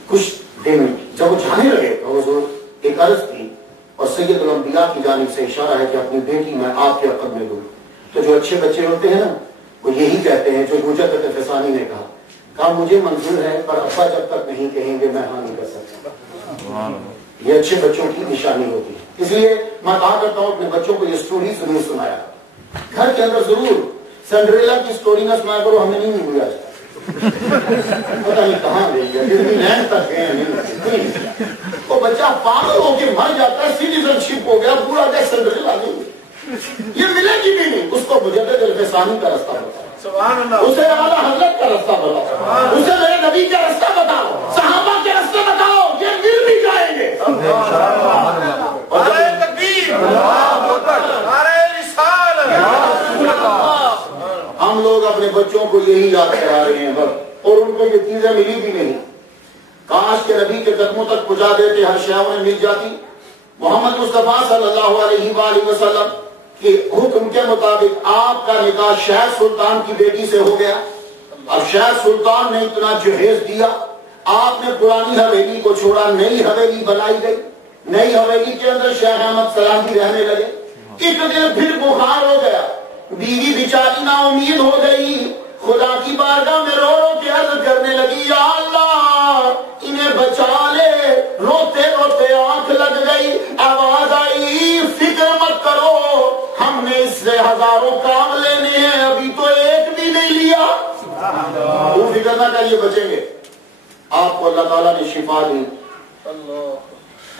کچھ دن، جب وہ جانے لگے تو حضور ایک عرض کی اور سید الانبیاء کی جانب سے اشارہ ہے کہ اپنی بیٹی میں آپ کے عقد میں دوں۔ تو جو اچھے بچے ہوتے ہیں نا وہ یہی کہتے ہیں جو مجدد الفسانی نے کہا مجھے منظور ہے پر ابا جب تک نہیں کہیں گے میں ہاں نہیں کر سکتا۔ یہ اچھے بچوں کی نشانی ہوتی ہے، اس لیے میں کہا کرتا ہوں اپنے بچوں کو یہ سٹوری ضرور سنایا، گھر کے اندر ضرور سنڈریلا کی سٹوری نہ سنایا کرو، ہمیں نہیں ملا پتہ نہیں کہاں لے گیا، ڈزنی لینڈ تک گئے نہیں، وہ بچہ پاگل ہو کے مر جاتا ہے، سٹیزن شپ ہو گیا پورا جائے سنڈریلا نہیں، یہ ملے گی بھی نہیں۔ اس کو مجدد الفسانی کا رستہ بتاؤ، اسے اعلیٰ حضرت کا رستہ بتاؤ، اسے میرے نبی کا رستہ بتاؤ، صحابہ کے رستے بتاؤ، یہ مل بھی جائیں گے۔ نعرہ تکبیر، اللہ اکبر، نعرہ رسالت۔ ہم لوگ اپنے بچوں کو یہی یاد کرا رہے ہیں بس، اور ان کو یہ چیزیں ملی بھی نہیں۔ کاش کے نبی کے قدموں تک پہنچا دیتے، ہر شے انہیں مل جاتی۔ محمد مصطفیٰ صلی اللہ علیہ وآلہ وسلم کے حکم کے مطابق آپ کا نکاح شیخ سلطان کی بیٹی سے ہو گیا۔ اب شیخ سلطان نے اتنا جہیز دیا، آپ نے پرانی حویلی کو چھوڑا، نئی حویلی بنائی گئی، نئی حویلی کے اندر شیخ احمد سلامتی رہنے لگے۔ ایک دن پھر بخار ہو گیا، بیوی بیچاری نا امید ہو گئی، خدا کی بارگاہ میں رو رو کے عرض کرنے لگی یا اللہ انہیں بچا لے، روتے روتے آنکھ لگ گئی، آواز آئی فکر مت کرو ہم نے اس سے ہزاروں کام لینے ہیں، ابھی تو ایک بھی نہیں لیا، وہ فکر نہ کریے بچیں گے۔ آپ کو اللہ تعالیٰ نے شفا دی،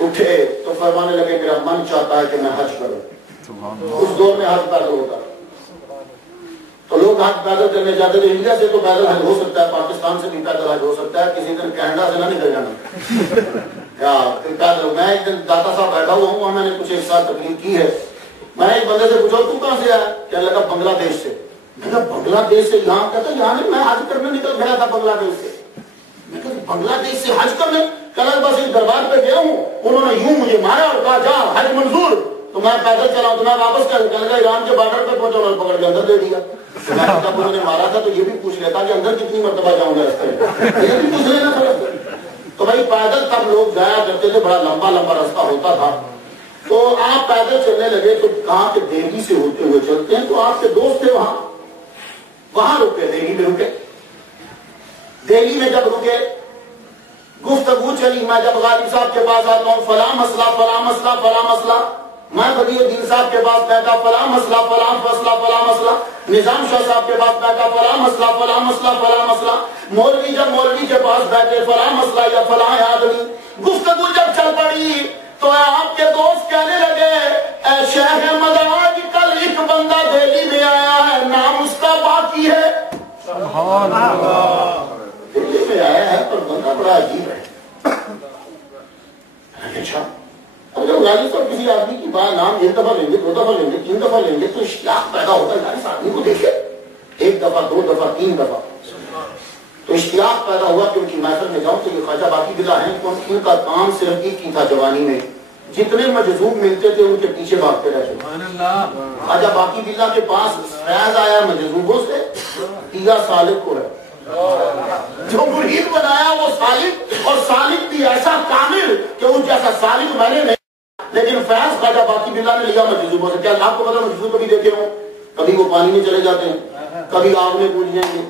اٹھے تو فرمانے لگے میرا من چاہتا ہے کہ میں حج کروں۔ اس دور میں حج پیدل ہوتا تو لوگ حج پیدل کرنے جاتے تھے، انڈیا سے تو پیدل حج ہو سکتا ہے، پاکستان سے بھی پیدل حج ہو سکتا ہے، کسی دن کینیڈا سے نہ نکل جانا پیدل۔ میں ایک دن داتا صاحب بیٹھا ہوا ہوں، میں نے کچھ ایک سال تقریر کی ہے، میں ایک بندے سے پوچھا تو کہاں سے آیا؟ کہنے لگا بنگلہ دیش سے۔ میں کہا بنگلہ دیش سے یہاں؟ کہتا یہاں نہیں، میں حج کرنے نکل گیا تھا بنگلہ دیش سے۔ میں کہا بنگلہ دیش سے حج کرنے؟ کہا بس ایک دربار پہ گیا ہوں، انہوں نے یوں مجھے مارا اور کہا جا حج منظور، تو میں پیدل چلا ہوں، تو میں واپس کہنے لگا ایران کے بارڈر پہ پہنچا اور پکڑ کے اندر دے دیا۔ جب انہوں نے مارا تھا تو یہ بھی پوچھ لیتا کہ اندر کتنی مرتبہ جاؤں گا رستے میں، یہ بھی پوچھ لینا تھا۔ تو بھائی پیدل تب لوگ جایا کرتے تھے، بڑا لمبا لمبا راستہ ہوتا تھا، تو آپ پیدل چلنے لگے تو کہاں کہ دہلی سے ہوتے ہوئے چلتے ہیں، تو آپ کے دوست تھے وہاں رکے، دہلی میں رکے۔ دہلی میں جب رکے گفتگو چلی، میں جب غالب صاحب کے پاس آتا ہوں فلاں مسئلہ فلاں مسئلہ فلاں مسئلہ، میں بدی الدین صاحب کے پاس بیٹھا فلاں مسئلہ فلاں مسئلہ فلاں مسئلہ، نظام شاہ صاحب کے پاس بیٹھا فلاں مسئلہ فلاں مسئلہ فلاں مسئلہ، مولوی جب مولوی کے پاس بیٹھے فلاں مسئلہ یا فلاں آدمی، گفتگو جب چل پڑی دلی میں آیا ہے پر بندہ بڑا عجیب ہے. اچھا اب جب غازی صاحب کسی آدمی کی بات نام ایک دفعہ لیں گے, 2 دفعہ لیں گے, 3 دفعہ لیں گے تو اشتیاق پیدا ہوتا ہے اس آدمی کو دیکھے. 1 دفعہ 2 دفعہ 3 دفعہ تو اشتیاق پیدا ہوا کہ ان کی محفل میں جاؤں. تو یہ خواجہ باقی بلا ہیں, ان کا کام صرف ایک ہی تھا جوانی میں, جتنے مجذوب ملتے تھے ان کے پیچھے بھاگتے رہتے. خواجہ باقی بلا کے پاس فیض آیا مجذوبوں سے, دیا سالک کو ہے. جو مرید بنایا وہ سالک, اور سالک بھی ایسا کامل کہ ان جیسا سالک میں نے نہیں. لیکن فیض خواجہ باقی بلا نے لیا مجذوبوں سے. کیا آپ کو پتا مجذوب کبھی دیکھے ہوں؟ کبھی وہ پانی میں چلے جاتے ہیں, کبھی آگ میں کود جائیں گے,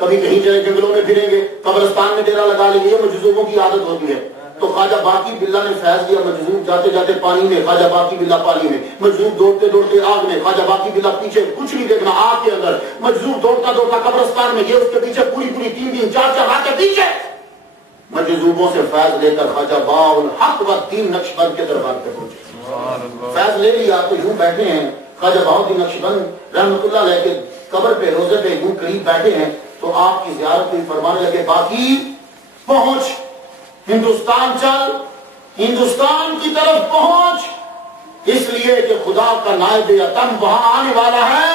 کبھی کہیں چلے جنگلوں میں پھریں گے, قبرستان میں ڈیرا لگا لیں گے. یہ مجذوبوں کی عادت ہوتی ہے. تو خواجہ باقی بلا نے فیض لیا مجذوب جاتے جاتے پانی میں, خواجہ باقی بلا پانی میں, مجذوب دوڑتے دوڑتے آگ میں, خواجہ باقی بلا پیچھے کچھ نہیں دیکھنا آگ کے اندر, مجذوب دوڑتا دوڑتا قبرستان میں, یہ اس کے پیچھے پوری 3 دن 4 رات کے پیچھے. مجذوبوں سے فیض لے کر خواجہ باالحق والدین نقشبند کے دربار پہ پہنچے. فیض لے لیا تو یوں بیٹھے ہیں خواجہ بہاؤالدین نقشبند رحمۃ اللہ علیہ کے قبر پہ روزے پہ یوں قریب بیٹھے ہیں. تو آپ کی زیارت ہوئی, فرمانے لگے باقی پہنچ, ہندوستان چل, ہندوستان کی طرف پہنچ, اس لیے کہ خدا کا نائب اتم وہاں آنے والا ہے.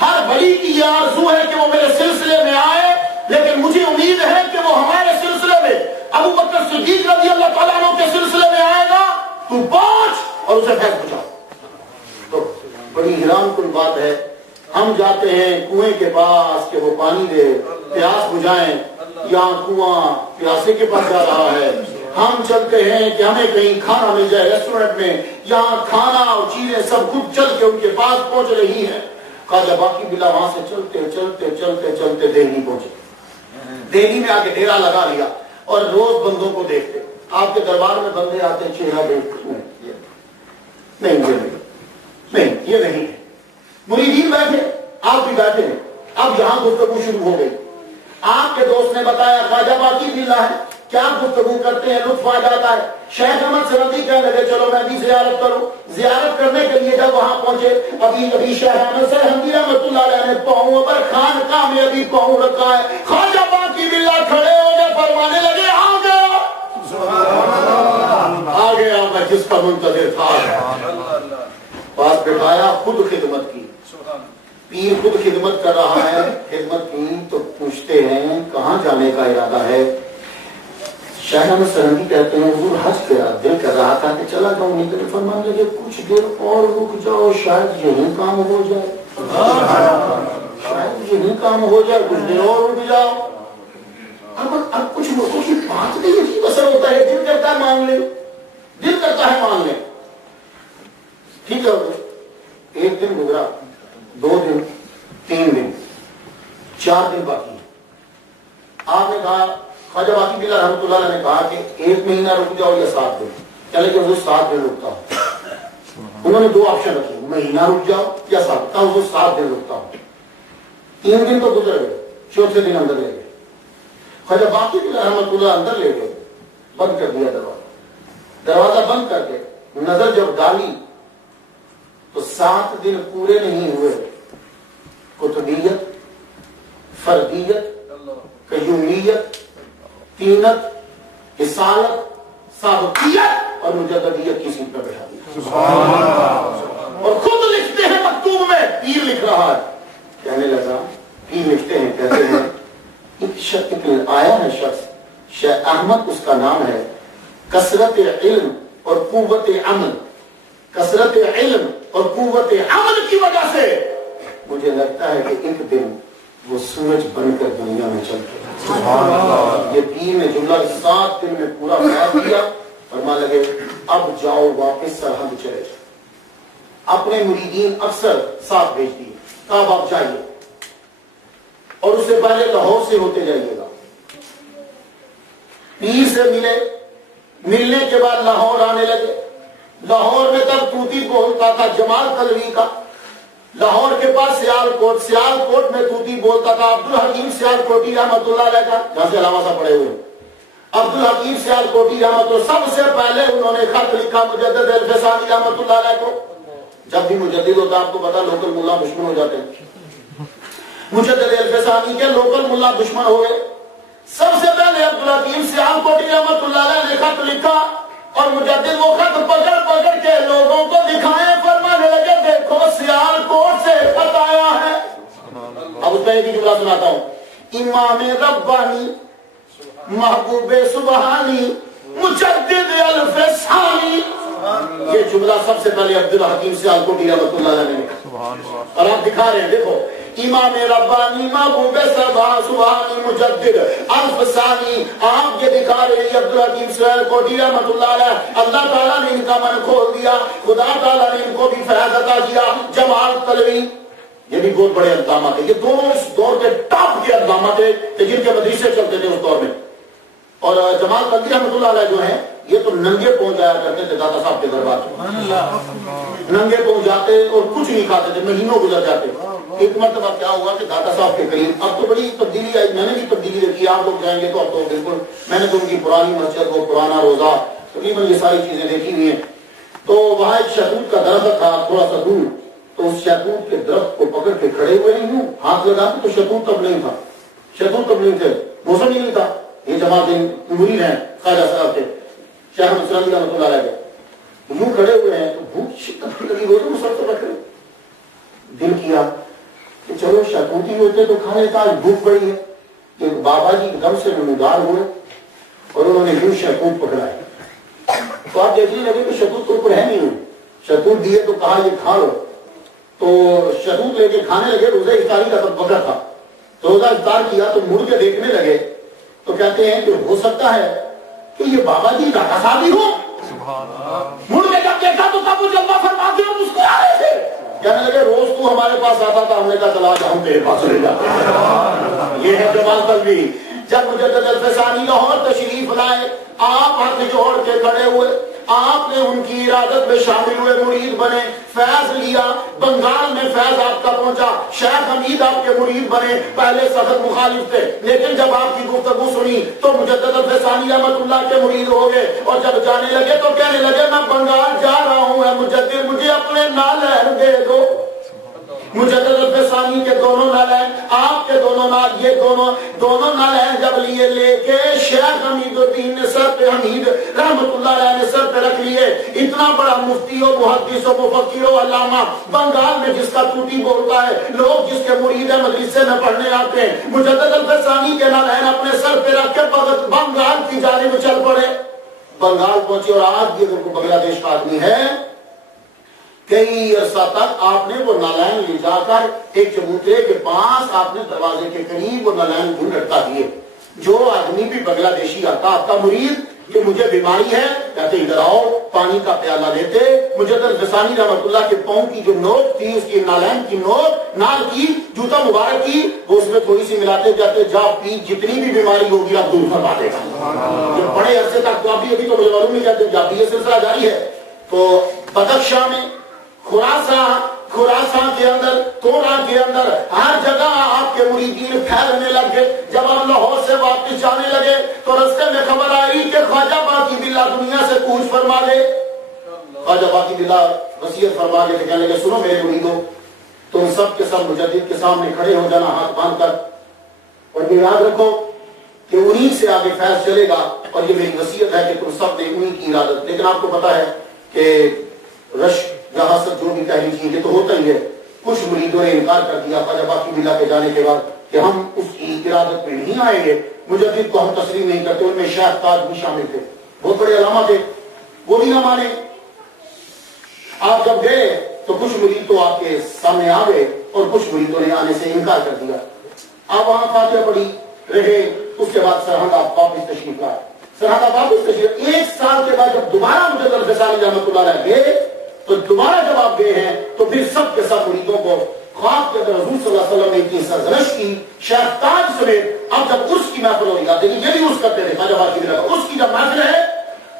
ہر ولی کی یہ آرزو ہے کہ وہ میرے سلسلے میں آئے, لیکن مجھے امید ہے کہ وہ ہمارے سلسلے میں ابو بکر صدیق رضی اللہ تعالیٰ عنہ کے سلسلے میں آئے گا. تو پہنچ اور اسے فیض پہنچاؤ. تو بڑی حیران کن بات ہے, ہم جاتے ہیں کنویں کے پاس کہ وہ پانی دے, پیاس بجھائیں, یہاں کنواں پیاسے کے پاس جا رہا ہے. ہم چلتے ہیں کہ ہمیں کہیں کھانا مل جائے ریسٹورنٹ میں, یہاں کھانا اور چیزیں سب کچھ چل کے ان کے پاس پہنچ رہی ہیں. خواجہ باقی بلا وہاں سے چلتے چلتے چلتے چلتے دہلی پہنچے. دہلی میں آ کے ڈیرا لگا لیا اور روز بندوں کو دیکھتے. آپ کے دربار میں بندے آتے ہیں, چہرہ دیکھتے نہیں یہ نہیں. مریدین بیٹھے, آپ بھی بیٹھے ہیں. اب یہاں گفتگو شروع ہو گئی. آپ کے دوست نے بتایا خواجہ باقی بلا ہے, کیا گفتگو کرتے ہیں, لطف آ جاتا ہے. شیخ احمد سرندی کہنے لگے چلو میں بھی زیارت کروں. زیارت کرنے کے لیے جب وہاں پہنچے, ابھی شیخ احمد سرندی رحمۃ اللہ علیہ نے پاؤں پر خانقاہ میں ابھی پاؤں رکھا ہے. خواجہ باقی بلا کھڑے ہو گئے, فرمانے لگے آ گیا میں جس کا منتظر تھا. پاس بٹھایا, خود خدمت کی. پیر خود خدمت کر رہا ہے. خدمت کی تو پوچھتے ہیں کہاں جانے کا ارادہ ہے. شیخ احمد سرندی کہتے ہیں حضور حج کا دل کر رہا تھا کہ چلا جاؤں, نہیں. فرمانے لگے کچھ دیر اور رک جاؤ, شاید یہی کام ہو جائے, شاید یہی کام ہو جائے, کچھ دیر اور رک جاؤ. اب کچھ لوگوں کی بات نہیں عجیب اثر ہوتا ہے, دل کرتا ہے مان لیں, دل کرتا ہے مان لیں. ٹھیک ہے, 1 دن گزرا, 2 دن, 3 دن, 4 دن باقی. آپ نے کہا, خواجہ باقی بلا رحمۃ اللہ علیہ نے کہا کہ 1 مہینہ رک جاؤ یا 7 دن. چلے کہ وہ 7 دن رکتا ہوں. انہوں نے 2 آپشن رکھے, مہینہ رک جاؤ یا 7 دن. وہ 7 دن رکتا ہوں. 3 دن تو گزر گئے, 4تھے دن اندر لے گئے. خواجہ باقی بلا رحمۃ اللہ اندر لے گئے, بند کر دیا دروازہ بند کر کے نظر جب ڈالی تو 7 دن پورے نہیں ہوئے. قطبیت, فردیت, قیومیت, تینت, اصالت, سابقیت اور مجددیت کی سیٹ پر بیٹھا دیا. اور خود لکھتے ہیں مکتوب میں, پیر لکھ رہا ہے. کہنے لگا, پیر لکھتے ہیں, کہتے ہیں ایک آیا ہے شخص, شیخ احمد اس کا نام ہے, کثرت علم اور قوت عمل, کثرت علم اور قوت عمل کی وجہ سے مجھے لگتا ہے کہ ایک دن وہ سورج بن کر دنیا میں چل گیا. یہ پیر نے جملہ 7 دن میں پورا بیان کیا. فرمانے لگے اب جاؤ واپس سرحد چلے جاؤ. اپنے مریدین اکثر ساتھ بھیج دیے, کہا آپ جائیے, اور اس سے پہلے لاہور سے ہوتے جائیے گا. پیر سے ملے, ملنے کے بعد لاہور آنے لگے. لاہور میں تب طوطی بولتا تھا جمال قلوی کا. لاہور کے پاس سیالکوٹ, سیالکوٹ میں طوطی بولتا تھا عبدالحکیم سیالکوٹی رحمۃ اللہ علیہ کا, جہاں سے علامہ صاحب پڑے ہوئے. عبدالحکیم سیالکوٹی رحمۃ اللہ, سب سے پہلے انہوں نے خط لکھا مجدد الفسانی رحمۃ اللہ علیہ کو. جب بھی مجدد ہوتا آپ کو پتا لوکل ملا دشمن ہو جاتے ہیں. مجدد الفسانی کے لوکل ملا دشمن ہو گئے. سب سے پہلے عبدالحکیم سیال کوٹی رحمۃ اللہ علیہ نے خط لکھا اور مجدد وہ خط پکڑ پکڑ کے لوگوں کو دکھائے, فرمانے لگے دیکھو سیال کوٹ سے خط آیا ہے. اب اس کا ایک ہی جملہ سناتا ہوں. امام ربانی محبوب سبحانی مجدد الفسانی, یہ جملہ سب سے پہلے عبدالحکیم سیال کوٹی رحمۃ اللہ علیہ نے لکھا. اور آپ دکھا رہے ہیں دیکھو امام ربانی محبوب سبحانی مجدد الفسانی, آپ یہ دکھا رہے ہیں عبدالحکیم سیال کوٹی رحمۃ اللہ علیہ. اللہ تعالیٰ نے ان کا من کھول دیا, خدا تعالیٰ نے ان کو بھی فیض عطا کیا. جمال طلوی, یہ بھی بہت بڑے اقدامات ہیں, یہ دونوں اس دور کے ٹاپ کے اقدامات ہیں کہ جن کے مدرسے چلتے تھے اس دور میں. اور جمال طلوی رحمۃ اللہ علیہ جو ہیں یہ تو ننگے پہنچ جایا کرتے تھے دادا صاحب کے دربار میں, ننگے پہنچ جاتے اور کچھ نہیں کھاتے تھے, مہینوں گزر جاتے. ایک مرتبہ کیا ہوا کہ دادا صاحب کے قریب, اب تو بڑی تبدیلی آئی, میں نے بھی تبدیلی دیکھی, آپ لوگ جائیں گے تو اب تو بالکل, میں نے تو ان کی پرانی مسجد, وہ پرانا روزہ, تقریباً یہ ساری چیزیں دیکھی ہوئی ہیں. تو وہاں ایک شہتوت کا درخت تھا تھوڑا سا دور, تو اس شہتوت کے درخت کو پکڑ کے کھڑے ہوئے نہیں ہوں, ہاتھ لگاتے تو شہتوت تب نہیں تھا, شہتوت تب نہیں تھے, موسم ہی نہیں تھا. یہ جماعت مرید ہیں خواجہ صاحب کے, شیخ مسلم رحمۃ اللہ علیہ کے, یوں کھڑے ہوئے ہیں تو بھوک شدت لگی ہوئی تو سب سے رکھے. دل کیا کہ چلو شہتوتی ہوتے تو کھانے کا, بھوک پڑی ہے. کہ بابا جی دم سے نمودار ہوئے اور انہوں نے یوں شہتوت پکڑائے. تو آپ دیکھنے لگے کہ شہتوت تو اوپر ہے نہیں, شہتوت دیے تو کہا یہ کھا لو. تو شہتوت لے کے کھانے لگے. روزہ افطاری کا وقت تھا, تو روزہ افطار کیا تو مڑ کے دیکھنے لگے تو کہتے ہیں کہ ہو سکتا ہے کہ یہ بابا جی راکا صاحب ہی ہو. مڑ کے جب دیکھا تو تب وہ جلوہ فرما کے اور مسکرا رہے تھے. کہنے لگے روز تو ہمارے پاس آتا تھا, ہم نے کہا چلا جا ہم تیرے پاس لے جاتے. یہ ہے جمال طلوی. جب مجدد الفسانی لاہور تشریف لائے, آپ ہاتھ جوڑ کے کھڑے ہوئے, آپ نے ان کی ارادت میں شامل ہوئے, مرید بنے, فیض لیا. بنگال میں فیض آپ کا پہنچا. شیخ حمید آپ کے مرید بنے, پہلے سخت مخالف تھے, لیکن جب آپ کی گفتگو سنی تو مجدد الفسانی رحمۃ اللہ کے مرید ہو گئے. اور جب جانے لگے تو کہنے لگے میں بنگال جا رہا ہوں, اے مجدد مجھے اپنے نالین دے دو. مجدد الفسانی کے دونوں نالین, آپ کے دونوں نال, یہ دونوں نالین جب لیے, لے کے شیخ حمید الدین نے سر پہ, حمید رحمت اللہ علیہ نے سر پہ رکھ لیے. اتنا بڑا مفتی و محدث و مفکر و علامہ, بنگال میں جس کا ٹوٹی بولتا ہے, لوگ جس کے مرید مدرسے میں پڑھنے آتے ہیں, مجدد الفسانی کے نالین اپنے سر پہ رکھ کے بنگال کی جانب چل پڑے. بنگال پہنچے اور آج بھی اگر کوئی بنگلہ دیش کا آدمی ہے, کئی عرصہ تک آپ نے وہ نالین لے جا کر ایک چبوترے کے پاس آپ نے دروازے کے قریب وہ نالین ڈھونڈ رکھتا دیے. جو آدمی بھی بنگلہ دیشی آتا, آپ کا مرید کہ مجھے بیماری ہے, کہتے ادھر آؤ, پانی کا پیالہ لیتے. مجدد الفسانی رحمۃ اللہ کے پاؤں کی جو نوک تھی, اس کی نالین کی نوک, نال کی, جوتا مبارک کی, وہ اس میں تھوڑی سی ملاتے جاتے, جا پی, جتنی بھی بیماری ہوگی آپ دور فرما دے گا. جب بڑے عرصے تک تو ابھی تو مجھے معلوم نہیں کہتے, جب یہ سلسلہ جاری ہے. تو بدخشاں میں, خراسان کے اندر, کوڑا کے اندر, ہر جگہ آپ کے مریدین پھیلنے لگے. جب ہم لاہور سے واپس جانے لگے تو رستے میں خبر آئی کہ خواجہ باقی باللہ دنیا سے کوچ فرما گئے. خواجہ باقی باللہ وصیت فرما گئے, کہنے لگے سنو میرے مریدوں, تم سب کے سب مجدد کے سامنے کھڑے ہو جانا ہاتھ باندھ کر, اور یہ یاد رکھو کہ انہی سے آگے فیض چلے گا, اور یہ میری وصیت ہے کہ تم سب نے انہی کی ارادت. لیکن آپ کو پتا ہے کہ رش جہاست جو بھی پہلی چیز یہ تو ہوتا ہی ہے. کچھ مریدوں نے انکار کر دیا خواجہ باقی باللہ کے جانے کے بعد کہ ہم اس کی ارادت میں نہیں آئیں گے, مجدد کو ہم تسلیم نہیں کرتے. ان میں شیخ تاج بھی شامل تھے, بہت بڑے علامہ تھے, وہ بھی نہ مانے. آپ جب گئے تو کچھ مرید تو آپ کے سامنے آ گئے اور کچھ مریدوں نے آنے سے انکار کر دیا. آپ وہاں فاتحہ پڑھی رہے. اس کے بعد سرہنگ آپ واپس تشریف لائے. سرہنگ آپ واپس تشریف, 1 سال کے بعد جب دوبارہ مجدد الفسانی رحمۃ اللہ علیہ گئے تو دوبارہ جب آپ گئے ہیں تو پھر سب کے سب مریدوں کو خواب کے اندر حضور صلی اللہ علیہ وسلم نے اتنی سرزنش کی, شیخ تاج سمیت. اب جب اس کی محفل ہو رہی ہے, یہ بھی اس کرتے تھے خواجہ باقی باللہ, اس کی جب محفل ہے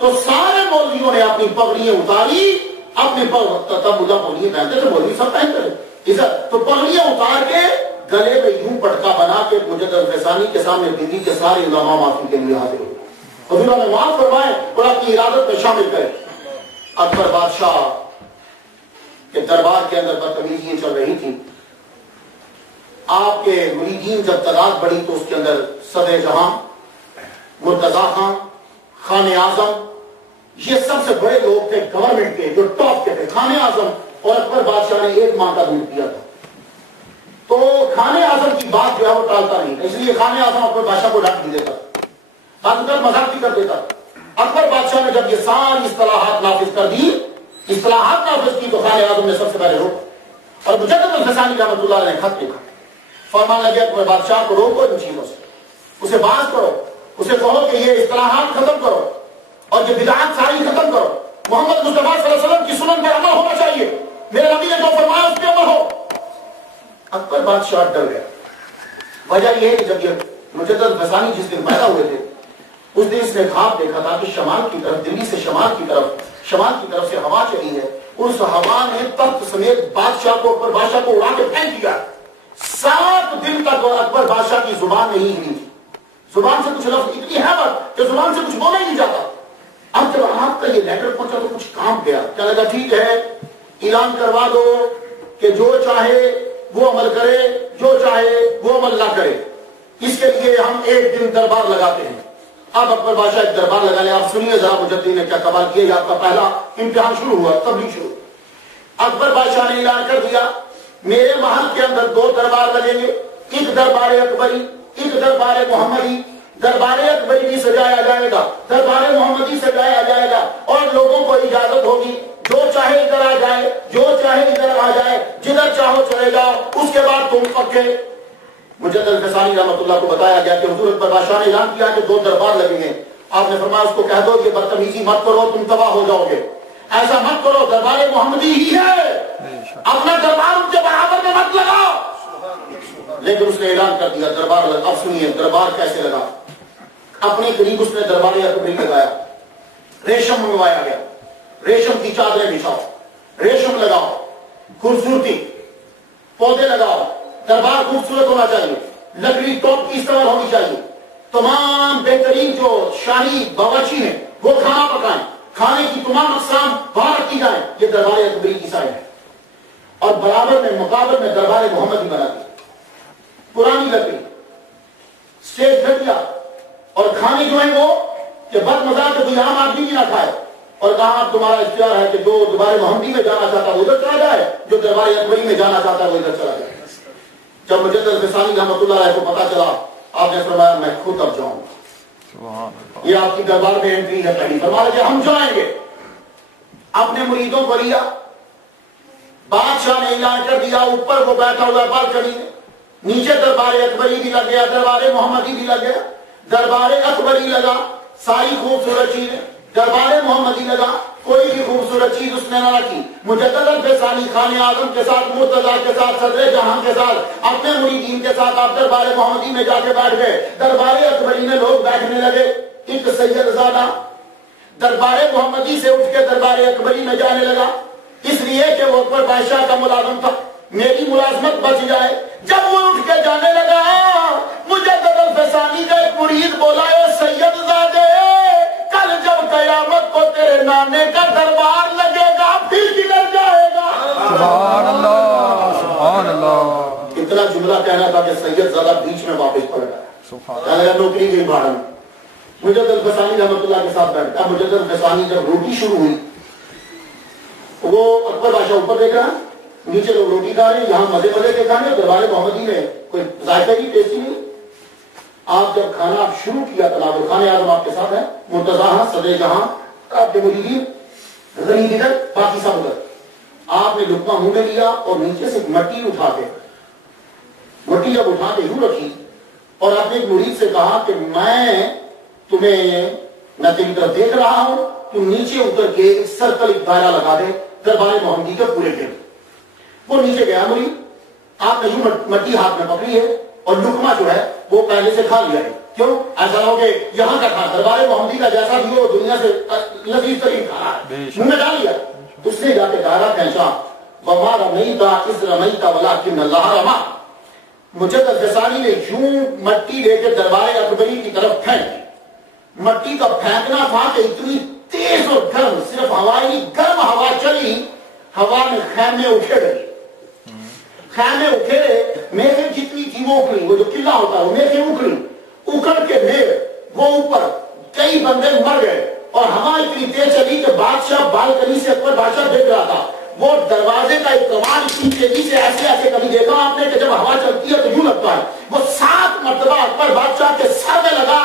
تو سارے مولویوں نے اپنی پگڑیاں اتاری, اپنے تب ملا پگڑیاں پہنتے تھے, مولوی سب پہنتے تھے, تو پگڑیاں اتار کے گلے میں یوں پٹکا بنا کے مجدد الفسانی کے سامنے دلی کے سارے علماء معافی کے لیے حاضر ہوئے. حضور نے معاف فرمائے اور اپنی ارادت میں شامل کرے. اکبر بادشاہ کے دربار کے اندر بدتمیزیاں چل رہی تھی. آپ کے مریدین جب تعداد بڑھی تو اس کے اندر صدر جہاں، مرتضی خان، خان اعظم، یہ سب سے بڑے لوگ تھے گورنمنٹ کے جو ٹاپ کے تھے۔ خان اعظم اور اکبر بادشاہ نے 1 ماہ کا دودھ دیا تھا، تو خان اعظم کی بات جو ہے وہ ٹالتا نہیں، اس لیے خان اعظم اکبر بادشاہ کو ڈانٹ بھی دیتا، مذاق بھی کر دیتا۔ اکبر بادشاہ نے جب یہ ساری اصطلاحات نافذ کر دی، اصطلاحات نافذ کی، تو خان اعظم نے سب سے پہلے روکا اور مجدد الفسانی رحمۃ اللہ علیہ نے خط لکھا، فرمان لگے اکبر بادشاہ کو روکو ان چیزوں سے، اسے باز کرو، اسے کہو کہ یہ اصطلاحات ختم کرو اور یہ بدعات ساری ختم کرو، محمد مصطفیٰ صلی اللہ علیہ وسلم کی سنن پر عمل ہونا چاہیے، میرے نبی نے جو فرمایا اس پہ عمل ہو۔ اکبر بادشاہ ڈر گیا، وجہ یہ ہے کہ جب یہ مجدد الفسانی جس دن پیدا ہوئے تھے اس دن اس نے خواب دیکھا تھا کہ شمال کی طرف، دلی سے شمال کی طرف سے ہوا چلی ہے، اس ہوا نے تخت سمیت بادشاہ کو، اکبر بادشاہ کو اڑا کے پھینک دیا۔ 7 دن تک اکبر بادشاہ کی زبان نہیں ہلی، زبان سے کچھ لفظ، اتنی ہیبت کہ زبان سے کچھ بولا ہی نہیں جاتا۔ اب جب آپ کا یہ لیٹر پہنچا تو کچھ کام گیا، کیا لگا ٹھیک ہے اعلان کروا دو کہ جو چاہے وہ عمل کرے، جو چاہے وہ عمل نہ کرے، اس کے لیے ہم 1 دن دربار لگاتے ہیں۔ اب اکبر بادشاہ ایک دربار لگا لے۔ آپ سنیے ذرا مجدد نے کیا کمال کیا، یہ آپ کا پہلا امتحان شروع ہوا، تبلیغ شروع۔ اکبر بادشاہ نے اعلان کر دیا میرے محل کے اندر 2 دربار لگیں گے، ایک دربار اکبری، ایک دربار محمدی۔ دربار اکبری بھی سجایا جائے گا، دربار محمدی سجایا جائے گا، اور لوگوں کو اجازت ہوگی جو چاہے ادھر آ جائے، جو چاہے ادھر آ جائے، جدھر چاہو چلے جاؤ، اس کے بعد تم پکے۔ مجدد الفسانی رحمۃ اللہ کو بتایا گیا کہ حضور اکبر بادشاہ نے اعلان کیا کہ 2 دربار لگیں گے۔ آپ نے فرمایا اس کو کہہ دو یہ بدتمیزی مت کرو، تم تباہ ہو جاؤ گے، ایسا مت کرو، دربار محمدی ہی ہے، اپنا دربار ان کے برابر میں مت لگاؤ۔ لیکن اس نے اعلان کر دیا دربار لگا۔ اب سنیے دربار کیسے لگا۔ اپنے قریب اس نے دربار اکبری لگایا، ریشم منگوایا گیا، ریشم کی چادریں بچھاؤ، ریشم لگاؤ، خوبصورتی، پودے لگاؤ، دربار خوبصورت ہونا چاہیے، لکڑی ٹاپ کی استعمال ہونی چاہیے، تمام بہترین جو شاہی باورچی ہیں وہ کھانا پکائیں، کھانے کی تمام اقسام باہر رکھی جائیں۔ یہ دربار اکبری کی سائن ہے۔ اور برابر میں مقابل میں دربار محمدی بنا دی، پرانی لکڑی، اسٹیج گھٹیا، اور کھانے جو ہیں وہ کہ بد مزاج کوئی عام آدمی بھی نہ کھائے، اور کہا اب تمہارا اختیار ہے کہ جو دربار محمدی میں جانا چاہتا ہے وہ ادھر چلا جائے، جو دربار اکبری میں جانا چاہتا ہے وہ ادھر چلا جائے۔ جب مجدد الفسانی رحمۃ اللہ علیہ کو پتا چلا، آپ نے فرمایا میں خود اب جاؤں گا، یہ آپ کی دربار میں انٹری ہے پہلی۔ فرمایا کہ ہم جائیں گے۔ اپنے مریدوں کو لیا، بادشاہ نے اعلان کر دیا، اوپر وہ بیٹھا ہوا بالکنی میں، نیچے دربار اکبری بھی لگ گیا، دربار محمدی بھی لگ گیا۔ دربار اکبری لگا ساری خوبصورت چیزیں، دربار محمدی لگا کوئی بھی خوبصورت چیز اس نے نہ رکھی۔ مجدد الفسانی خان اعظم کے ساتھ، مرتضیٰ کے ساتھ، صدر جہاں کے ساتھ، اپنے مریدین کے ساتھ آپ دربار محمدی میں جا کے بیٹھ گئے۔ دربار اکبری میں لوگ بیٹھنے لگے، ایک سید زادہ دربار محمدی سے اٹھ کے دربار اکبری میں جانے لگا، اس لیے کہ وہ اکبر بادشاہ کا ملازم تھا، میری ملازمت بچ جائے۔ جب وہ اٹھ کے جانے لگا، مجدد الفسانی کا ایک مرید بولا اے سید زادے، کل جب قیامت کو تیرے نانے کا دربار لگے گا پھر کدھر جائے گا؟ سبحان اللہ، سبحان اللہ۔ اتنا جملہ کہنا تھا کہ سید زادہ بیچ میں واپس پڑ گیا، نوکری گئی بھاڑا میں۔ مجدد الفسانی رحمۃ اللہ کے ساتھ بیٹھا۔ مجدد الفسانی جب روٹی شروع ہوئی، وہ اکبر بادشاہ اوپر دیکھ رہا، نیچے لوگ روٹی کھا رہے ہیں، یہاں مزے مزے کے کھانے، دربار محمدی میں کوئی ذائقہ ہی ٹیسٹی نہیں۔ آپ جب کھانا شروع کیا تناول، خان اعظم آپ کے ساتھ ہے، مرتضیٰ، صدر جہاں، آپ کے مریدین، غنی ادھر، باقی سب ادھر۔ آپ نے لقمہ منہ میں لیا اور نیچے سے مٹی اٹھا کے، مٹی جب اٹھا کے یوں رکھی اور آپ نے ایک مرید سے کہا کہ میں تیری طرف دیکھ رہا ہوں، تم نیچے اتر کے ایک سرکل، ایک دائرہ لگا دے دربار محمدی کے پورے گرد۔ وہ نیچے گیا مرید، آپ نے یوں مٹی ہاتھ میں پکڑی ہے اور لقمہ جو ہے وہ پہلے سے کھا لیا ہے۔ کیوں؟ ایسا ہو کہ یہاں کا کھا، دربار محمدی کا جیسا بھی ہو دنیا سے لذیذ ترین کھانا ہے، منہ میں ڈال لیا۔ اس نے جا کے دائرہ کھینچا، وَمَا رَمَيْتَ إِذْ رَمَيْتَ وَلَٰكِنَّ اللَّهَ رَمَىٰ۔ مجدد الفسانی نے یوں مٹی لے کے دربار اکبری کی طرف پھینکی۔ مٹی کا پھینکنا تھا کہ اتنی تیز اور گرم، صرف ہوا ہی گرم ہوا چلی، ہوا میں خیمے اکھیڑ گئے، خیمے اکھیڑے، میرے جتنی وہ اکڑی, وہ جو قلعہ ہوتا ہے وہ میخیں اکڑی, اکڑ کے میخ وہ اوپر, کئی بندے مر گئے, اور ہوا اتنی تیز چلی کہ بادشاہ بالکنی سے اکبر بادشاہ دیکھ رہا تھا. وہ دروازے کا ایک کمان اتنی تیزی سے ایسے ایسے کبھی دیکھا آپ نے کہ جب ہوا چلتی ہے تو یوں لگتا ہے. وہ 7 مرتبہ اکبر بادشاہ کے سر میں لگا.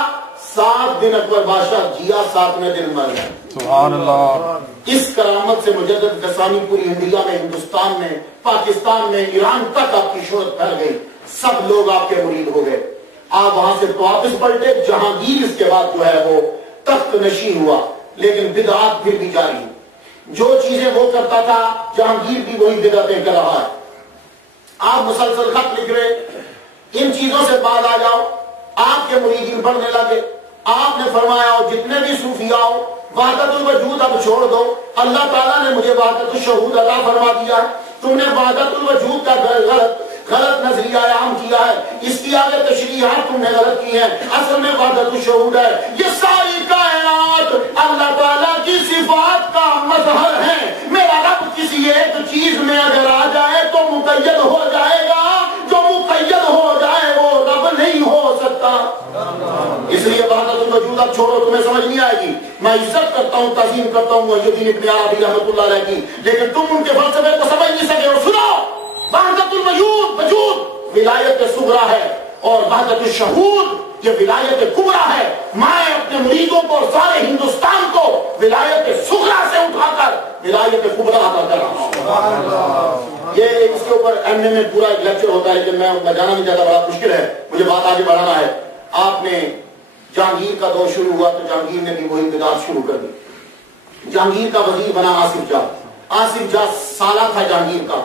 7 دن اکبر بادشاہ جیا, 7ویں دن مر گیا. سبحان اللہ. اس کرامت سے مجدد غسانی پوری انڈیا میں, ہندوستان میں, پاکستان میں, ایران تک آپ کی شہرت پھیل گئی. سب لوگ آپ کے مرید ہو گئے. آپ وہاں سے واپس پلٹے. جہانگیر اس کے بعد جو ہے وہ تخت نشین ہوا, لیکن بدعات پھر بھی جاری. جو چیزیں وہ کرتا تھا جہانگیر بھی وہی بدعتیں کر رہا ہے. آپ مسلسل خط لکھ رہے, ان چیزوں سے بعد آ جاؤ. آپ کے مریدین بڑھنے لگے. آپ نے فرمایا جتنے بھی صوفیاء ہو وحدت الوجود اب چھوڑ دو. اللہ تعالیٰ نے مجھے وحدت الشہود عطا فرما دیا ہے. تم نے وحدت الوجود کا غلط نظریہ عام کیا ہے. اس کی آگے تشریحات تم نے غلط کی ہیں. اصل میں وحدت الشہود ہے. یہ ساری کائنات اللہ تعالیٰ کی صفات کا مظہر ہے. میرا رب کسی ایک چیز میں اگر آ جائے تو مقید ہو جائے گا. جو مقید ہو جائے وہ رب نہیں ہو سکتا. اس لیے وحدت الوجود اب چھوڑو, تمہیں سمجھ نہیں آئے گی. میں عزت کرتا ہوں, تعظیم کرتا ہوں محی الدین ابن عربی رحمۃ اللہ علیہ کی, لیکن تم ان کے فلسفے کو سمجھ نہیں سکے. اور سنو, وحدت الوجود وجود ولایت صغرا ہے, اور وحدت الشہود یہ ولایت کبرا ہے. میں اپنے مریدوں کو اور سارے ہندوستان کو ولایت صغرا سے اٹھا کر ولایت کبرا عطا کر رہا ہوں. یہ اس کے اوپر ایم اے میں پورا ایک لیکچر ہوتا ہے, لیکن میں جانا نہیں چاہتا, بڑا مشکل ہے, مجھے بات آگے بڑھانا ہے. آپ نے جہانگیر کا دور شروع ہوا تو جہانگیر نے بھی وہی بدعت شروع کر دی. جہانگیر کا وزیر بنا آصف جاہ. آصف جاہ سالہ تھا جہانگیر کا,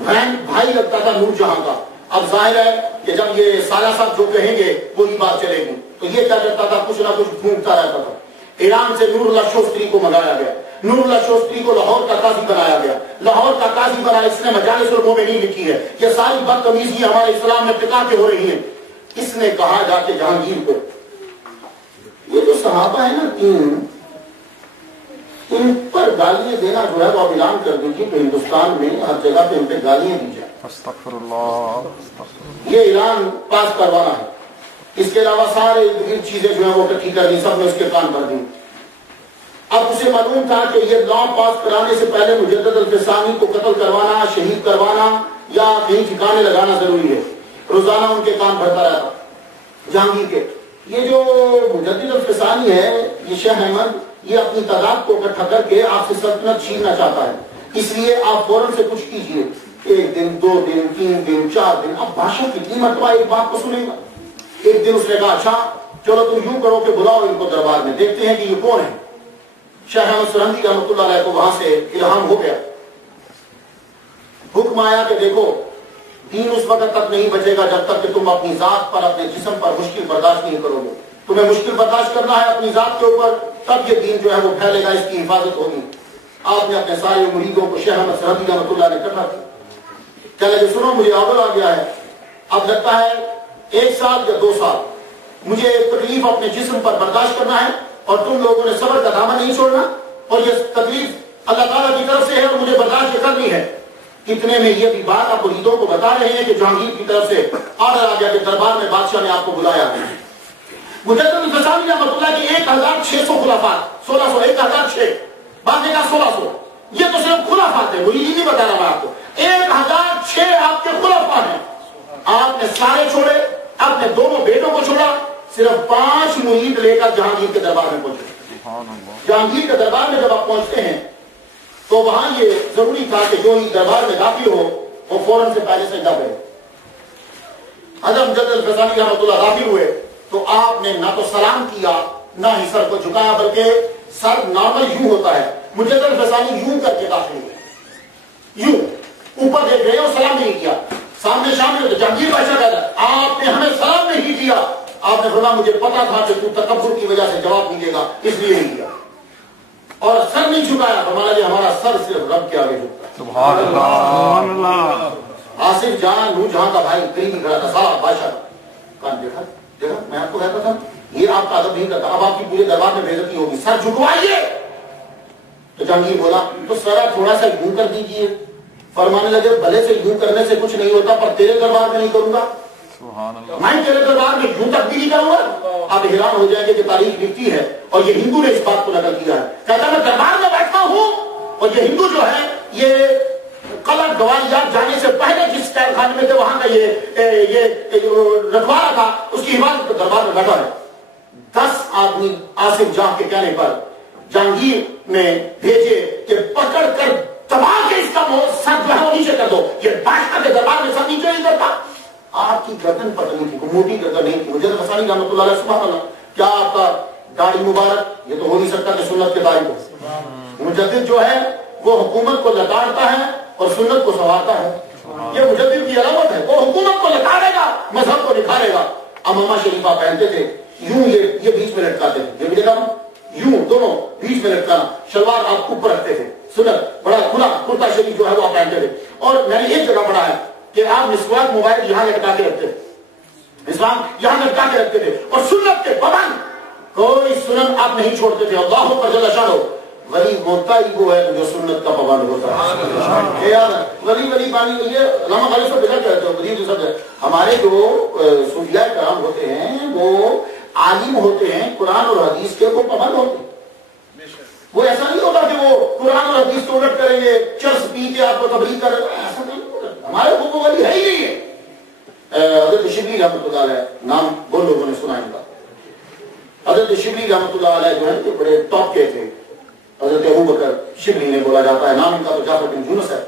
بھائی لگتا تھا نور جہاں کا. اب ظاہر ہے کہ جب یہ سالہ صاحب جو کہیں گے وہی بات چلے گی, تو یہ کیا کرتا تھا, کچھ نہ کچھ ڈھونڈتا رہتا تھا. ایران سے نور اللہ شوستری کو منگایا گیا. نور اللہ شوستری کو لاہور کا قاضی بنایا گیا. لاہور کا قاضی بنا, اس نے مجالس المومنین لکھی ہے. یہ ساری بدتمیزی ہمارے اسلام میں ٹکا کے ہو رہی ہیں. اس نے کہا جا کے جہانگیر کو, یہ جو صحابہ ہے نا 3, ان پر گالیاں دینا جو ہے وہ اب اعلان کر دیجیے کہ ہندوستان میں ہر جگہ پہ ان پہ گالیاں دی جائیں. استغفر اللہ. یہ اعلان پاس کروانا ہے. اس کے علاوہ سارے چیزیں جو ہیں وہ اکٹھی کر دی, سب نے اس کے کان بھر دی. اب اسے معلوم تھا کہ یہ لا پاس کرانے سے پہلے مجدد الفسانی کو قتل کروانا, شہید کروانا یا کہیں ٹھکانے لگانا ضروری ہے. روزانہ ان کے کان بھرتا رہتا جہانگیر کے. یہ جو مجدد الفسانی ہے, یہ شاہ احمد, یہ اپنی تعداد کو اکٹھا کر کے آپ سے سلطنت چھیننا چاہتا ہے. اس لیے آپ فوراً سے کچھ کیجئے, 1 دن 2 دن 3 دن 4 دن. اب بادشاہ کتنی مرتبہ ایک بات کو سنے گا. ایک دن اس نے کہا اچھا چلو تم یوں کرو کہ بلاؤ ان کو دربار میں, دیکھتے ہیں کہ یہ کون ہے. شاہ احمد سرہندی رحمۃ اللہ علیہ کو وہاں سے الہام ہو گیا. حکم آیا کہ دیکھو دین اس وقت تک نہیں بچے گا جب تک کہ تم اپنی ذات پر, اپنے جسم پر مشکل برداشت نہیں کرو گے. تمہیں مشکل برداشت کرنا ہے اپنی ذات کے اوپر, تب یہ دین جو ہے وہ پھیلے گا, اس کی حفاظت ہوگی. آپ نے اپنے سارے مریدوں کو شاہ احمد سرہندی رحمۃ اللہ نے اکٹھا کیا. کہنے لگے سنو مجھے آرڈر آ گیا ہے, اب لگتا ہے 1 سال یا 2 سال مجھے تکلیف اپنے جسم پر برداشت کرنا ہے, اور تم لوگوں نے صبر کا دامن نہیں چھوڑنا, اور یہ تکلیف اللہ تعالیٰ کی طرف سے ہے اور مجھے برداشت کرنی ہے. اتنے میں یہ بھی بات آپ مریدوں کو بتا رہے ہیں کہ جہانگیر کی طرف سے آرڈر آ گیا کہ دربار میں بادشاہ نے آپ کو بلایا. مجدد الفسانی رحمۃ اللہ کی 1600 خلافات, 1600 1006 بعد کا 1600, یہ تو صرف خلافات ہے, مجھے نہیں بتا رہا میں آپ کو. 1006 آپ کے خلافا ہیں. آپ نے سارے چھوڑے, اپنے دونوں بیٹوں کو چھوڑا, صرف 5 مرید لے کر جہانگیر کے دربار میں پہنچے. جہانگیر کے دربار میں جب آپ پہنچتے ہیں تو وہاں یہ ضروری تھا کہ جو ہی دربار میں داخل ہو وہ فوراً سے پہلے سجدہ کرے. حضرت مجدد الفسانی رحمۃ اللہ داخل ہوئے تو آپ نے نہ تو سلام کیا نہ ہی سر کو جھکایا, بلکہ سر نارمل یوں ہوتا ہے. مجدد الفسانی یوں کر کے داخل ہوئے, یوں اوپر دیکھ رہے اور سلام نہیں کیا. سامنے شامل ہوتے جہانگیر بادشاہ کہتا ہے آپ نے ہمیں سلام نہیں کیا. آپ نے فرمایا مجھے پتا تھا کہ تو تکبر کی وجہ سے جواب نہیں دے گا, اس لیے نہیں کیا. اور سر نہیں جھکایا, فرمایا کہ ہمارا سر صرف رب کے آگے جھکتا ہے. سبحان اللہ. آصف جہاں نور جہاں کا بھائی قریب کھڑا تھا, سارا بادشاہ کان دیکھا میں آپ کو کہتا تھا یہ آپ کا ادب نہیں کرتا, اب آپ کی پورے دربار میں بے عزتی ہوگی, سر جھکوائیے. تو جہانگیر بولا تو سر تھوڑا سا یوں کر دیجئے. فرمانے لگے بھلے سے یوں کرنے سے کچھ نہیں ہوتا, پر تیرے دربار میں نہیں کروں گا. میں تیرے دربار میں یوں تبدیلی کروں گا؟ آپ حیران ہو جائیں گے کہ تاریخ لکھتی ہے اور یہ ہندو نے اس بات کو نقل کیا ہے، کہتا میں دربار میں بیٹھا ہوں اور یہ ہندو جو ہے یہ قلعہ گوالیار جانے سے پہلے جس قید خانے میں تھے وہاں کا یہ رکھوالا تھا، اس کی حفاظت پر دربار میں بیٹھا ہے۔ 10 آدمی آصف جاں کے کہنے پر جہانگیر نے بھیجے کہ پکڑ کر دبا کے اس کا سر جو ہے وہ نیچے کر دو، یہ بادشاہ کے دربار میں سر نیچے نہیں کرتا۔ آپ کی گردن پتلی تھی، کوئی موٹی گردن نہیں تھی۔ مجھے غسانی رحمۃ اللہ علیہ سبحان اللہ، کیا آپ کا داڑھی مبارک، یہ تو ہو نہیں سکتا کہ سنت کے داڑھی کو۔ مجدد جو ہے وہ حکومت کو لتاڑتا ہے اور سنت کو سنوارتا ہے، یہ مجدد کی علامت ہے۔ وہ حکومت کو لتاڑے گا، مذہب کو نکھارے گا۔ امامہ شریفہ پہنتے تھے یوں، یہ بیچ میں لٹکاتے تھے، یہ بھی دیکھا نا، یوں دونوں بیچ میں لٹکانا، شلوار آپ اوپر رکھتے تھے، سنت بڑا کھلا کرتا شریف جو ہے وہ آپ پہنتے تھے۔ اور میں نے ایک جگہ پڑھا ہے کہ آپ مسواک موبائل یہاں لٹکا کے رکھتے تھے، مسواک یہاں لٹکا کے رکھتے تھے، اور سنت کے پابند کوئی سنت آپ نہیں چھوڑتے تھے۔ اللہ پر جل شانہ، ولی ہوتا ہی وہ ہے جو سنت کا پابند ہوتا ہے۔ یار ولی بانی یہ علامہ غالب صاحب بجا کہتے ہیں، ولی صاحب ہمارے جو صوفیاء کرام ہوتے ہیں وہ عالم ہوتے ہیں، قرآن اور حدیث کے وہ پابند ہوتے ہیں۔ وہ ایسا نہیں ہوتا کہ وہ قرآن اور حدیث کو الٹ کریں گے، چرس پی کے آپ کو تبلیغ کر رہے ہیں، ایسا نہیں ہوتا۔ ہمارے وہ ولی ہے ہی نہیں ہے۔ حضرت شبلی رحمۃ اللہ علیہ، نام بہت لوگوں نے سنا ہے، حضرت شبلی رحمۃ اللہ علیہ جو ہے کہ بڑے ٹاپ کے تھے۔ حضرت ابو بکر شبلی نے بولا جاتا ہے، نام ان کا تو جعفر بن یونس ہے،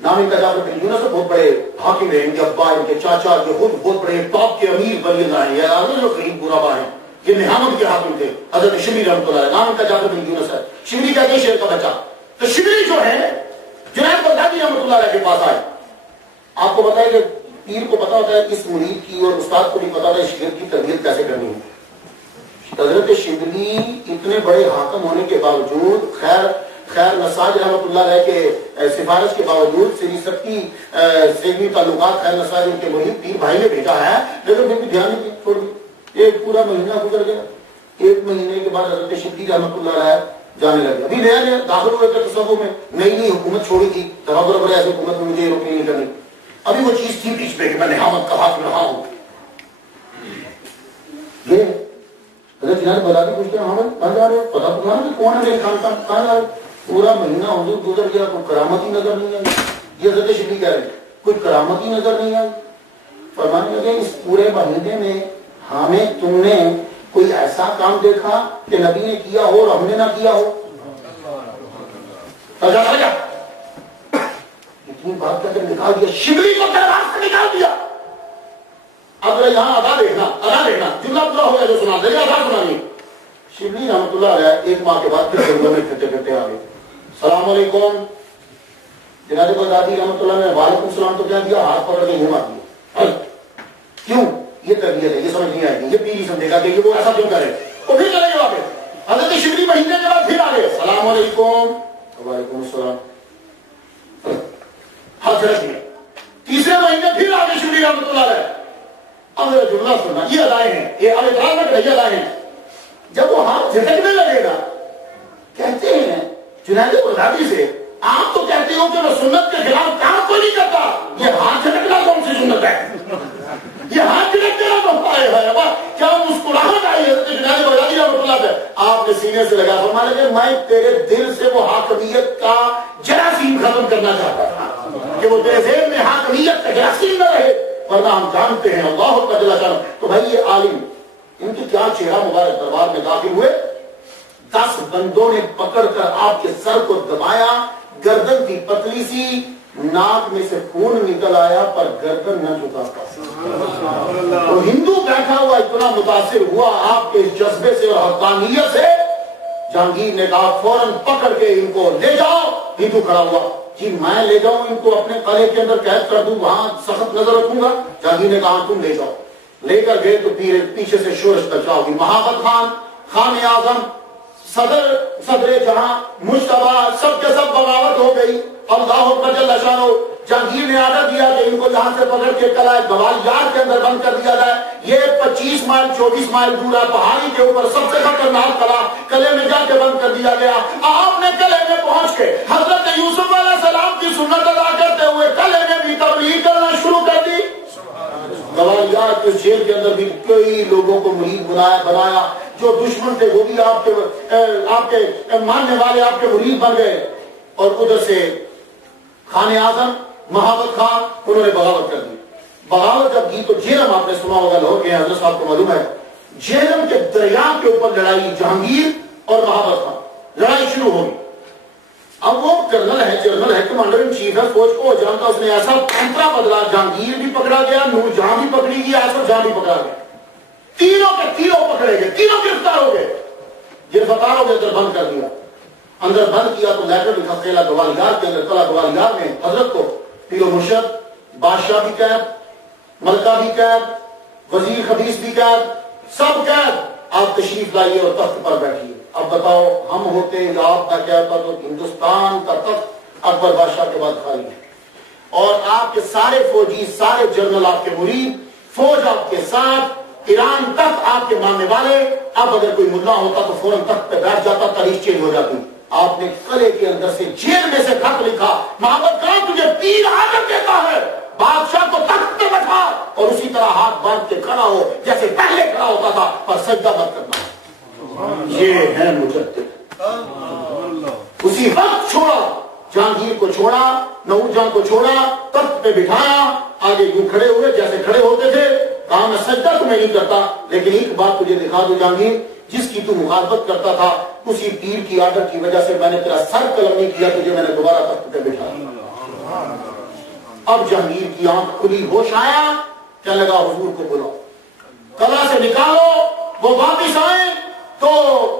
نام ان کا جعفر بن یونس ہے۔ بہت بڑے حاکم ہیں، ان کے ابا، ان کے چاچا جو خود بہت بڑے ٹاپ کے امیر ولی اللہ ہیں، یہ جو قریب برابا ہیں، یہ نہامت کے حاکم تھے حضرت شبلی رحمۃ اللہ علیہ، نام ان کا جعفر بن یونس ہے۔ شبلی کہتے ہیں شیر کا بچہ۔ تو شبلی جو ہے جنید بغدادی رحمۃ اللہ علیہ کے پاس آئے۔ آپ کو پتا ہے کہ پیر کو پتا ہوتا ہے اس مرید کی، اور استاد کو بھی پتا ہوتا ہے شاگرد کی تربیت کیسے کرنی ہے۔ حضرت شبلی اتنے بڑے حاکم ہونے کے باوجود، خیر نساج رحمۃ اللہ علیہ کے سفارش کے باوجود، سری سکتی سیگنی تعلقات خیر نساج ان کے مرید پیر بھائی نے بھیجا ہے، لیکن پھر بھی دھیان نہیں چھوڑ دی۔ ایک پورا مہینہ گزر گیا، 1 مہینے کے بعد حضرت شبلی رحمۃ اللہ علیہ جانے لگے۔ ابھی نیا داخل ہوئے تھے تصوف میں، نئی حکومت چھوڑی تھی، دفعہ بڑے ایسی حکومت میں مجھے روکنے نہیں کرنی، ابھی وہ چیز تھی بیچ میں کہ میں نہامت کا حاکم رہا ہوں۔ یہ حضرت جنید بغدادی پوچھتے ہیں حامد کہاں جا رہے ہو؟ پتا تو کہ کون ہے میرے خاندان، کہاں جا رہے ہو؟ پورا مہینہ حضور گزر گیا، کوئی کرامت ہی نظر نہیں آئی۔ یہ حضرت شبلی کہہ رہے ہیں کوئی کرامت ہی نظر نہیں آئی۔ فرمانے لگے اس پورے مہینے میں ہمیں تم نے کوئی ایسا کام دیکھا کہ نبی نے کیا ہو اور ہم نے نہ کیا ہو؟ اتنی بات کر کے نکال دیا، شبلی کو دربار سے نکال دیا۔ اب یہاں ادا دیکھنا جملہ پورا ہو گیا جو سنا دے، ادا سنانی۔ شبلی رحمۃ اللہ علیہ 1 ماہ کے بعد پھر جنگل میں پھرتے پھرتے آ گئے۔ السلام علیکم۔ جنید بغدادی رحمۃ اللہ نے وعلیکم السلام تو کیا دیا، ہاتھ پکڑ کے گھما دیا۔ کیوں؟ یہ تربیت ہے، یہ سمجھ نہیں آئے گی، یہ پیر ہی سمجھے گا کہ یہ وہ ایسا کیوں کرے، وہ پھر چلے گئے واپس۔ حضرت شبلی مہینے کے بعد پھر آ گئے، السلام علیکم۔ وعلیکم السلام، ہاتھ جھڑک دیا۔ تیسرے مہینے پھر آ گئے شبلی رحمۃ اللہ علیہ۔ اب میرا جملہ سننا، یہ ادائیں ہیں، یہ اب اعتراض نہ کریں، یہ ادائیں ہیں۔ جب وہ ہاتھ جھٹکنے لگے گا، کہتے ہیں جنید بغدادی سے، آپ تو کہتے ہو کہ وہ سنت کے خلاف کام کو نہیں کرتا، یہ ہاتھ جھٹکنا کون سی سنت ہے؟ یہ ہاتھ جھٹکنا تو پائے ہے، کیا مسکراہٹ آئی ہے جنید بغدادی رحمۃ اللہ پہ؟ آپ نے سینے سے لگا، فرمانے لگے میں تیرے دل سے وہ حاکمیت کا جراثیم ختم کرنا چاہتا تھا کہ وہ تیرے ذہن میں حاکمیت کا جراثیم نہ رہے، ورنہ ہم جانتے ہیں اللہ کا جل شانہ۔ تو بھائی یہ عالم، ان کی کیا چہرہ مبارک دربار میں داخل ہوئے، 10 بندوں نے پکڑ کر آپ کے سر کو دبایا، گردن کی پتلی سی، ناک میں سے خون نکل آیا پر گردن نہ جھکا پایا۔ تو ہندو بیٹھا ہوا اتنا متاثر ہوا آپ کے جذبے سے اور حقانیت سے، جہانگیر نے کہا فوراً پکڑ کے ان کو لے جاؤ۔ ہندو کھڑا ہوا، جی میں لے جاؤں ان کو اپنے قلعے کے اندر قید کر دوں، وہاں سخت نظر رکھوں گا؟ جہانگیر نے کہا تم لے جاؤ۔ لے کر گئے تو پیچھے سے شورش تچا ہوگی، محافظ خان، خان اعظم، صدر جہاں، مشتبہ، سب کے سب بغاوت ہو گئی۔ اللہ کا جل شانہ، جہانگیر نے آرڈر دیا کہ ان کو یہاں سے پکڑ کے قلعہ گوالیار کے اندر بند کر دیا جائے۔ یہ 25 مائل 24 مائل دور ہے، پہاڑی کے اوپر سب سے خطرناک قلعے میں جا کے بند کر دیا گیا۔ آپ نے قلعے میں پہنچ کے حضرت یوسف علیہ السلام کی سنت ادا کرتے ہوئے قلعے میں بھی تبلیغ کرنا شروع کر دی۔ اس جیل کے اندر بھی کئی لوگوں کو مرید بنایا، جو دشمن تھے وہ بھی آپ کے ماننے والے آپ کے مرید بن گئے. اور ادھر سے خان اعظم محبت خان انہوں نے بغاوت کر دی. بغاوت جب کی تو جہلم آپ نے سنا ہوگا، لاہور کے حضرت صاحب کو معلوم ہے، جہلم کے دریا کے اوپر لڑائی جہانگیر اور محبت خان، لڑائی شروع ہوگی. اب وہ جنرل ہے کمانڈر ان چیف ہے فوج کو جانتا، اس نے ایسا پنترا بدلا، جہانگیر بھی پکڑا گیا، نور جہاں بھی پکڑی گئی، آصف جہاں بھی پکڑا گیا، تینوں کے تینوں پکڑے گئے، تینوں گرفتار ہو گئے. گرفتار ہو گئے تو بند کر دیا. اندر بند کیا تو لیٹر لکھا قلعہ گوالیار کے اندر، قلعہ گوالیار میں حضرت کو پیر و مرشد، بادشاہ بھی قید، ملکہ بھی قید، وزیر خبیث بھی قید، سب قید. آپ تشریف لائیے اور تخت پر بیٹھیے. اب بتاؤ ہم ہوتے یا آپ کا کیا ہوتا تو ہندوستان کا تخت اکبر بادشاہ کے بعد خالی ہے. اور آپ کے سارے فوجی، سارے جنرل آپ کے مرید، فوج آپ کے ساتھ، ایران تک آپ کے ماننے والے. اب اگر کوئی ملا ہوتا تو فوراً تخت پہ بیٹھ جاتا، تاریخ چینج ہو جاتی. آپ نے قلعے کے اندر سے جیل میں سے خط لکھا، محمد خان تجھے پیر آدم دیتا ہے، بادشاہ کو تخت پہ بیٹھا اور اسی طرح ہاتھ باندھ کے کھڑا ہو جیسے پہلے کھڑا ہوتا تھا، پر سجدہ مت کرنا. یہ ہے مجدد. اسی وقت چھوڑا، جہانگیر کو چھوڑا، نور جہاں کو چھوڑا، تخت پہ بٹھایا، آگے یوں کھڑے ہوئے جیسے کھڑے ہوتے تھے. کہا میں سجدہ تمہیں نہیں کرتا، لیکن ایک بات تجھے دکھا دو جہانگیر، جس کی تو مخالفت کرتا تھا اسی پیر کی آرڈر کی وجہ سے میں نے تیرا سر قلم نہیں کیا، تجھے میں نے دوبارہ تخت پہ بٹھایا. اب جہانگیر کی آنکھ کھلی، ہوش آیا، کہنے لگا حضور کو بلاؤ، قلعہ سے نکالو، وہ واپس آئے تو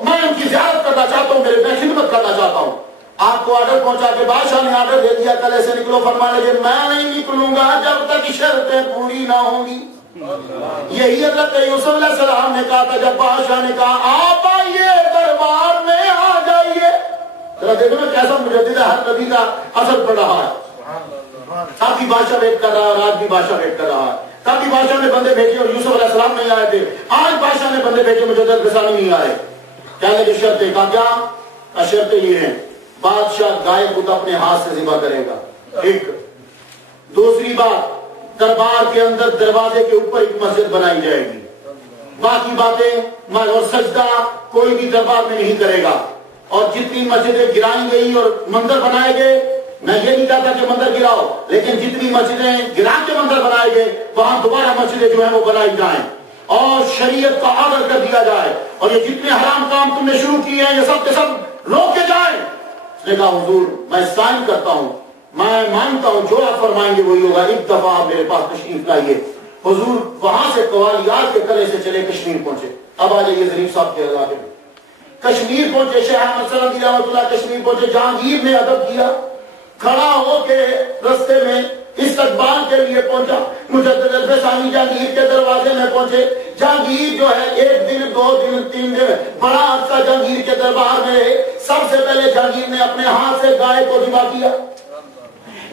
میں ان کی زیارت کرنا چاہتا ہوں، میں خدمت کرنا چاہتا ہوں. آپ کو آرڈر پہنچا کے بادشاہ نے آرڈر دے دیا قلعے سے نکلو. فرمانے لگے میں نہیں نکلوں گا جب تک شرطیں پوری نہ ہوں گی. یہی حضرت یوسف علیہ السلام نے کہا تھا جب بادشاہ نے کہا آپ آئیے دربار میں آ جائیے. ذرا دیکھو نا کیسا مجدد ہے، ہر نبی کا اثر پڑ رہا ہے. تب بھی بادشاہ ویٹ کر رہا ہے، آج بھی بادشاہ ویٹ کر رہا ہے. تب بھی بادشاہ نے بندے بھیجے اور یوسف علیہ السلام نہیں آئے تھے. آج بادشاہ نے بندے بھیجے، مجدد رسانی نہیں آئے. کہنے کی شرطیں، کہا کیا شرطیں یہ ہیں، بادشاہ گائے خود اپنے ہاتھ سے ذبح کرے گا، ایک. دوسری بات، دربار کے اندر دروازے کے اوپر ایک مسجد بنائی جائے گی. باقی باتیں اور سجدہ کوئی بھی دربار میں نہیں کرے گا. اور جتنی مسجدیں گرائی گئی اور مندر بنائے گئے، میں یہ نہیں کہتا کہ مندر گراؤ، لیکن جتنی مسجدیں گرا کے مندر بنائے گئے وہاں دوبارہ مسجدیں جو ہیں وہ بنائی جائیں اور شریعت کا آدر کر دیا جائے. اور یہ جتنے حرام کام تم نے شروع کیے ہیں یہ سب کے سب روکے جائیں. اس نے کہا حضور میں سائن کرتا ہوں، میں مانتا ہوں جو آپ فرمائیں گے وہی ہوگا، ایک دفعہ آپ میرے پاس تشریف لائیے. حضور وہاں سے قوالیار کے قلعے سے چلے کشمیر پہنچے. اب آ جائیے ظریف صاحب کے علاقے میں. کشمیر پہنچے، شیخ احمد صلی رحمۃ اللہ کشمیر پہنچے. جہانگیر نے ادب کیا، کھڑا ہو کے رستے میں استقبال کے لیے پہنچا. مجدد الفسانی جہانگیر کے دروازے میں پہنچے. جہانگیر جو ہے ایک دن، دو دن، تین دن، بڑا عرصہ جہانگیر کے دربار میں. سب سے پہلے جہانگیر نے اپنے ہاتھ سے گائے کو ذبح کیا،